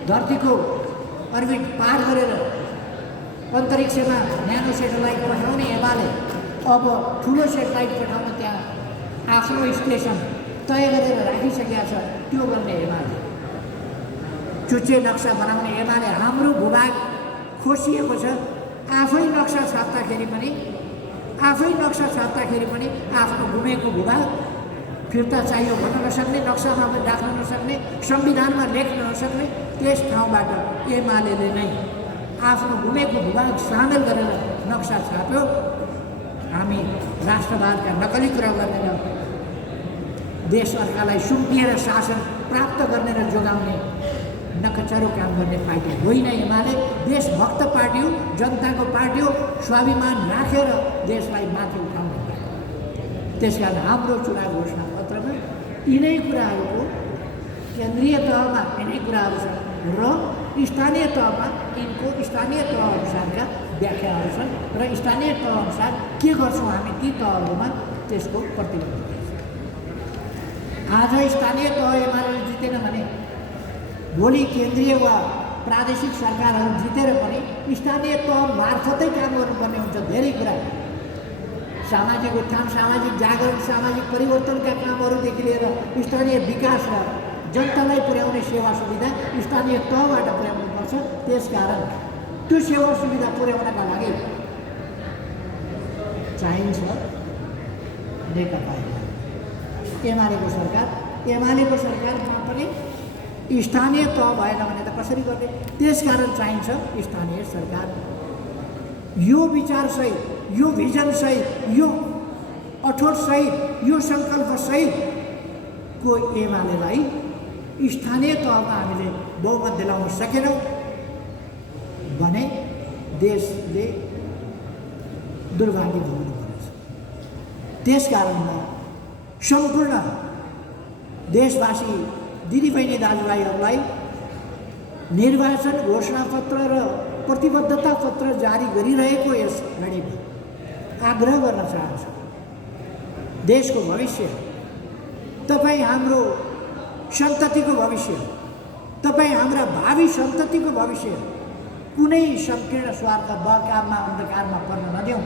धरतीको अर्बिट पार गरेर अन्तरिक्षमा न्यानो सेटेलाइट पठाउने एमाले, अब ठुलो सेटेलाइट पठाउन त्यहाँ आफ्नो स्टेसन तय गरेर राखिसकेका छ, त्यो गर्ने एमाले। चुच्चे नक्सा बनाउने एमाले। हाम्रो भूभाग खोसिएको छ, आफै नक्सा छाप्दाखेरि पनि आफ्नो गुमेको भूभाग फिर्ता चाहियो भन्न नसक्ने, नक्सामा पनि राख्न नसक्ने, संविधानमा लेख्न नसक्ने त्यस ठाउँबाट एमाले नै आफ्नो गुमेको भूभाग सामेल गरेर नक्सा छाप्यो। हामी राष्ट्रवादका नकली कुरा गर्दैन, देश अर्कालाई सुम्पिएर शासन प्राप्त गर्ने र जोगाउने नकचरो काम गर्ने पार्टी होइन एमाले। देशभक्त पार्टी हो, जनताको पार्टी हो, स्वाभिमान राखेर देशलाई माथि उठाउने पार्टी। त्यसकारण हाम्रो चुनाव घोषणा पत्रमा यिनै कुराहरूको केन्द्रीय तहमा यिनै कुराहरू छन् र स्थानीय तहमा यिनको स्थानीय तह अनुसारका व्याख्याहरू छन् र स्थानीय तह अनुसार के गर्छौँ हामी ती तहहरूमा त्यसको प्रतिबन्ध। आज स्थानीय तह एमाले जितेन भने भोलि केन्द्रीय वा प्रादेशिक सरकारहरू जितेर पनि स्थानीय तह मार्फतै काम गर्नुपर्ने हुन्छ। धेरै कुरा सामाजिक उत्थान, सामाजिक जागरण, सामाजिक परिवर्तनका कामहरूदेखि लिएर स्थानीय विकास र जनतालाई पुर्याउने सेवा सुविधा स्थानीय तहबाट पुर्याउनुपर्छ। त्यसकारण त्यो सेवा सुविधा पुर्याउनका लागि चाहिन्छ नेकपा एमालेको सरकार। एमालेको सरकारमा पनि स्थानीय तह भएन भने त कसरी गर्ने? त्यसकारण चाहिन्छ स्थानीय सरकार। यो विचारसहित, यो भिजनसहित, यो अठोटसहित, यो सङ्कल्पसहितको एमालेलाई स्थानीय तहमा हामीले बहुमत दिलाउन सकेनौँ भने देशले दुर्भाग्य भोग्नु पर्नेछ। त्यसकारण म सम्पूर्ण देशवासी दिदीबहिनी दाजुभाइहरूलाई निर्वाचन घोषणापत्र र प्रतिबद्धता पत्र जारी गरिरहेको यस घडीमा आग्रह गर्न चाहन्छु। देशको भविष्य, तपाईँ हाम्रो सन्ततिको भविष्य, तपाईँ हाम्रा भावी सन्ततिको भविष्य कुनै संकीर्ण स्वार्थ बहकाममा अन्धकारमा पर्न नदेऊ।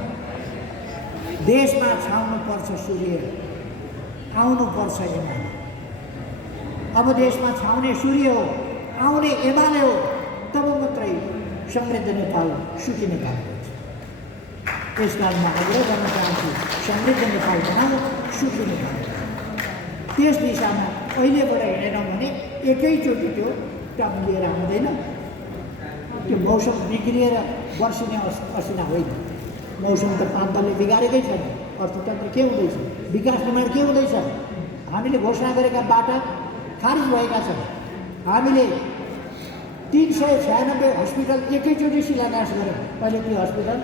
देशमा छाउनुपर्छ सूर्य, आउनुपर्छ एमाले। अब देशमा छाउने सूर्य हो, आउने एमाले हो, तब मात्रै समृद्ध नेपाल, सुखी नेपाल हुन्छ। त्यसकारण म आग्रह गर्न चाहन्छु, समृद्ध नेपाल बनाऊ, सुखी नेपाल। त्यस दिशामा अहिलेबाट हिँडेनौँ भने एकैचोटि त्यो टर्म लिएर आउँदैन। त्यो मौसम बिग्रिएर वर्षिने असिना होइन। मौसम त पान्तले बिगारेकै छैन। अर्थतन्त्र के हुँदैछ, विकास निर्माण के हुँदैछ, हामीले घोषणा गरेका बाटा खारिज भएका छन्। हामीले 396 हस्पिटल एकैचोटि शिलान्यास गऱ्यौँ। अहिले त्यो हस्पिटल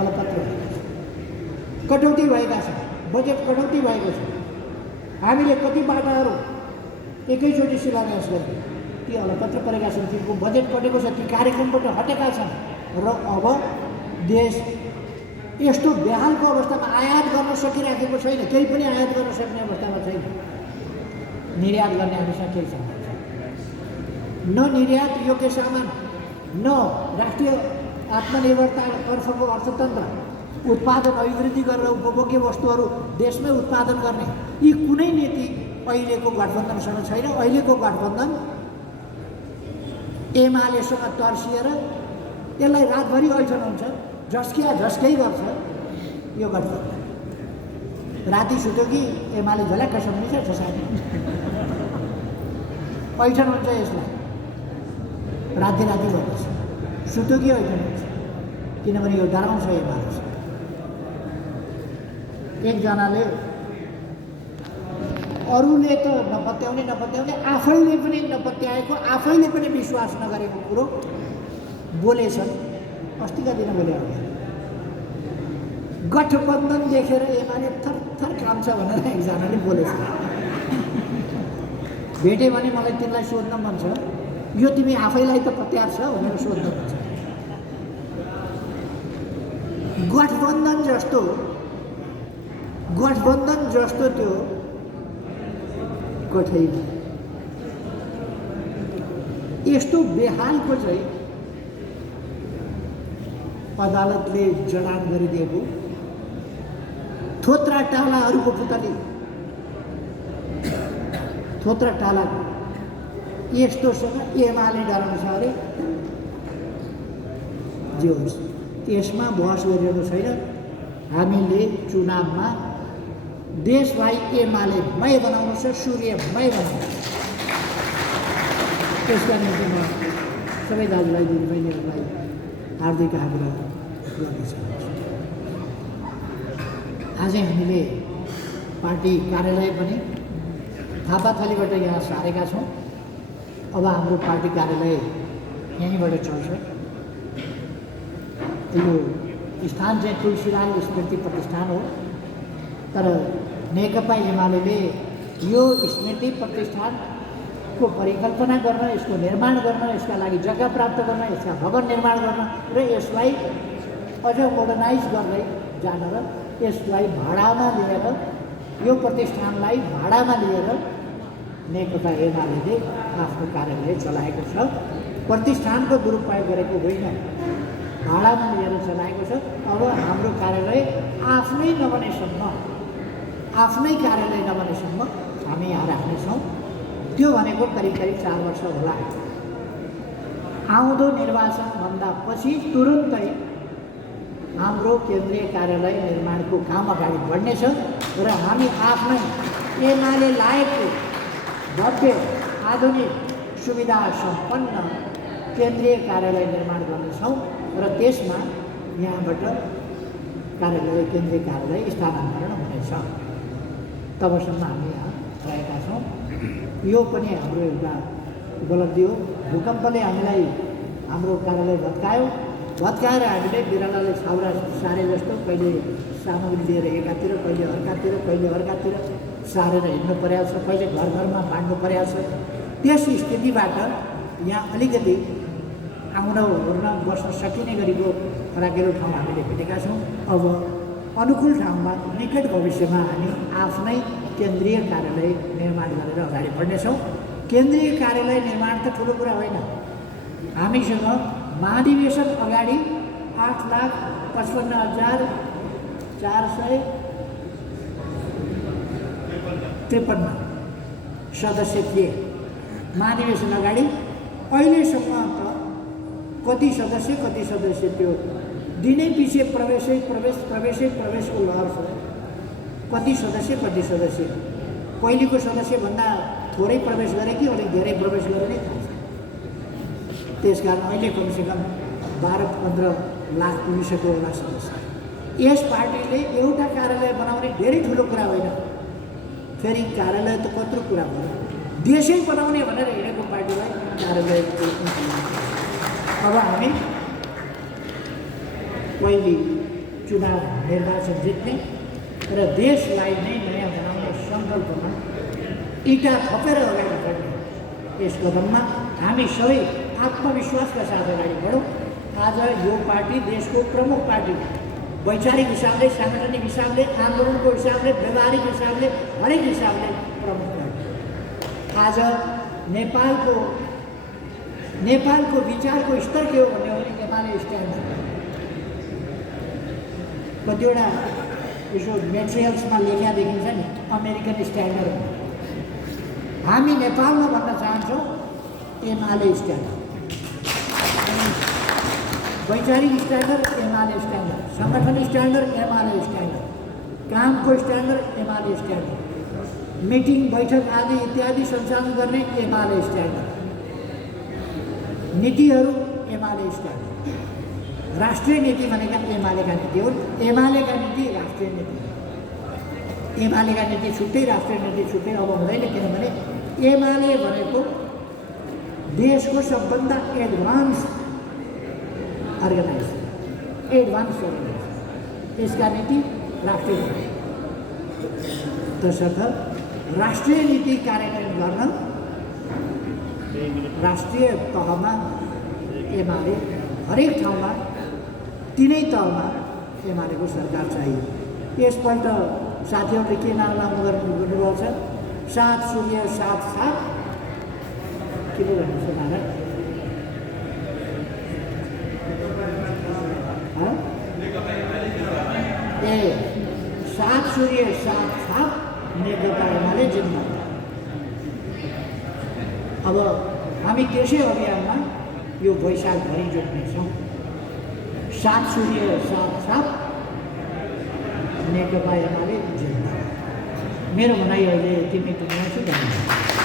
अलपत्र भएको छ, कटौती भएका छन्, बजेट कटौती भएको छ। हामीले कति बाटाहरू एकैचोटि शिलान्यास गऱ्यौँ, ती अलपत्र परेका छन्, तिनको बजेट कटेको छ, ती कार्यक्रमबाट हटेका छन्। र अब देश यस्तो बेहालको अवस्थामा आयात गर्न सकिराखेको छैन, केही पनि आयात गर्न सक्ने अवस्थामा छैन। निर्यात गर्ने हामीसँग केही छैन, न निर्यात योग्य सामान, न राष्ट्रिय आत्मनिर्भरतातर्फको अर्थतन्त्र, उत्पादन अभिवृद्धि गरेर उपभोग्य वस्तुहरू देशमै उत्पादन गर्ने यी कुनै नीति अहिलेको गठबन्धनसँग छैन। अहिलेको गठबन्धन एमालेसँग तर्सिएर यसलाई रातभरि ऐठन हुन्छ, झस्कै गर्छ। यो गठबन्धन राति सुत्यो कि एमाले झल्याक्क सम्झिन्छ साथी, ऐठन हुन्छ यसलाई। राति भएपछि सुत्यो कि ऐठन हुन्छ, किनभने यो डराउँछ एमाले। एकजनाले अरूले त नपत्याउने आफैले पनि नपत्याएको, आफैले पनि विश्वास नगरेको कुरो बोलेछन्। अस्तिका दिन बोले हो, गठबन्धन देखेर एमाले थर काम्छ भनेर एकजनाले बोलेछ। भेटे भने मलाई तिमीलाई सोध्न मन छ, यो तिमी आफैलाई त पत्यार छ भनेर सोध्न मन छ। गठबन्धन जस्तो त्यो कठै यस्तो बेहालको चाहिँ अदालतले जडान गरिदिएको थोत्रा टालाहरूको पुतली, थोत्रा टाला यस्तोसँग एमाले डराउँछ अरे। जे होस्, त्यसमा बहस गरिएको छैन। हामीले चुनावमा देशलाई एमालेमय बनाउनु छ, सूर्यमय बनाउनु छ। त्यसका निम्ति म सबै दाजुभाइ दिदीबहिनीहरूलाई हार्दिक आग्रह गर्न चाहन्छु। आज हामीले पार्टी कार्यालय पनि थापाथलीबाट यहाँ सारेका छौँ। अब हाम्रो पार्टी कार्यालय यहीँबाट चल्छ। यो स्थान चाहिँ तुलसीलाल स्मृति प्रतिष्ठान हो, तर नेकपा एमाले यो स्मृति प्रतिष्ठानको परिकल्पना गर्न, यसको निर्माण गर्न, यसका लागि जग्गा प्राप्त गर्न, यसका भवन निर्माण गर्न र यसलाई अझ मोडर्नाइज गर्दै जान र यसलाई भाडामा लिएर, यो प्रतिष्ठानलाई भाडामा लिएर नेकपा एमाले आफ्नो कार्यालय चलाएको छ। प्रतिष्ठानको दुरुपयोग गरेको होइन, भाडामा लिएर चलाएको छ। अब हाम्रो कार्यालय आफ्नै कार्यालय नबनेसम्म हामी यहाँ राख्नेछौँ। त्यो भनेको करिब 4 वर्ष होला। आउँदो निर्वाचनभन्दा पछि तुरुन्तै हाम्रो केन्द्रीय कार्यालय निर्माणको काम अगाडि बढ्नेछ र हामी आफ्नै एमाले लायकको भव्य आधुनिक सुविधा सम्पन्न केन्द्रीय कार्यालय निर्माण गर्नेछौँ र त्यसमा यहाँबाट केन्द्रीय कार्यालय स्थानान्तरण हुनेछ। तबसम्म हामी यहाँ रहेका छौँ। यो पनि हाम्रो एउटा उपलब्धि हो। भूकम्पले हामीलाई हाम्रो कार्यालय भत्काएर हामीले बिरालाले छाउरा सारे जस्तो कहिले सामग्री लिएर एकातिर, कहिले अर्कातिर सारेर हिँड्नु परेको छ, कहिले घरमा बाँड्नु परेको छ। त्यस स्थितिबाट यहाँ अलिकति आउन ओर्न बस्न सकिने गरीको फराकिलो ठाउँ हामीले भेटेका छौँ। अब अनुकूल ठाउँमा निकट भविष्यमा हामी आफ्नै केन्द्रीय कार्यालय निर्माण गरेर अगाडि बढ्नेछौँ। केन्द्रीय कार्यालय निर्माण त ठुलो कुरा होइन। हामीसँग महाधिवेशन अगाडि 8,55,453 सदस्य थिए महाधिवेशन अगाडि। अहिलेसम्म त कति सदस्य त्यो दिनै पछि प्रवेशको लहर छ। कति सदस्य पहिलेको सदस्यभन्दा थोरै प्रवेश गरे कि अलिक धेरै प्रवेश गरे नै थाहा छ। त्यसकारण अहिले कमसेकम 12-15 लाख पुगिसक्यो होला सदस्य। यस पार्टीले एउटा कार्यालय बनाउने धेरै ठुलो कुरा होइन। फेरि कार्यालय त कत्रो कुरा भयो, देशै बनाउने भनेर हिँडेको पार्टीलाई कार्यालय। अब हामी पहिले चुनाव निर्वाचन जित्ने र देशलाई नै नयाँ बनाउने सङ्कल्पमा इँटा थपेर अगाडि बढ्ने यस कदममा हामी सबै आत्मविश्वासका साथ अगाडि बढौँ। आज यो पार्टी देशको प्रमुख पार्टी, वैचारिक हिसाबले, साङ्गठनिक हिसाबले, आन्दोलनको हिसाबले, व्यवहारिक हिसाबले, हरेक हिसाबले प्रमुख पार्टी। आज नेपालको विचारको स्तर के हो भन्ने हो भने एमाले स्ट्यान्ड। कतिवटा यसो मेटेरियल्समा लेख्या देखिन्छ नि, अमेरिकन स्ट्यान्डर्ड। हामी नेपालमा भन्न चाहन्छौँ एमाले स्ट्यान्डर्ड। वैचारिक स्ट्यान्डर्ड एमाले स्ट्यान्डर्ड, सङ्गठन स्ट्यान्डर्ड एमाले स्ट्यान्डर्ड, कामको स्ट्यान्डर्ड एमाले स्ट्यान्डर्ड, मिटिङ बैठक आदि इत्यादि सञ्चालन गर्ने एमाले स्ट्यान्डर्ड, नीतिहरू एमाले स्ट्यान्डर्ड। राष्ट्रिय नीति भनेका एमालेका नीति हुन्, एमालेका नीति राष्ट्रिय नीति। एमालेका नीति छुट्टै, राष्ट्रिय नीति छुट्टै अब हुँदैन, किनभने एमाले भनेको देशको सबभन्दा एडभान्स अर्गनाइजेसन, त्यसका नीति राष्ट्रिय नीति। तसर्थ राष्ट्रिय नीति कार्यान्वयन गर्न राष्ट्रिय तहमा एमाले, हरेक ठाउँमा तिनै तहमा एमालेको सरकार चाहियो। यसपल्ट साथीहरूले के नाम गर्नुभएको छ? 7 सूर्य 7 सात के पो भन्नु छ नारा? ए 7 सूर्य 7 सात नेकपा एमाले जिन्दाबाद। अब हामी त्यसै अभियानमा यो वैशाखभरि जोड्नेछौँ। 7 सूर्य 7 सात नेकपा एमाले जिन्दाबाद। मेरो भनाइ अहिले यति नै टुङ्ग्याउँछु। धन्यवाद।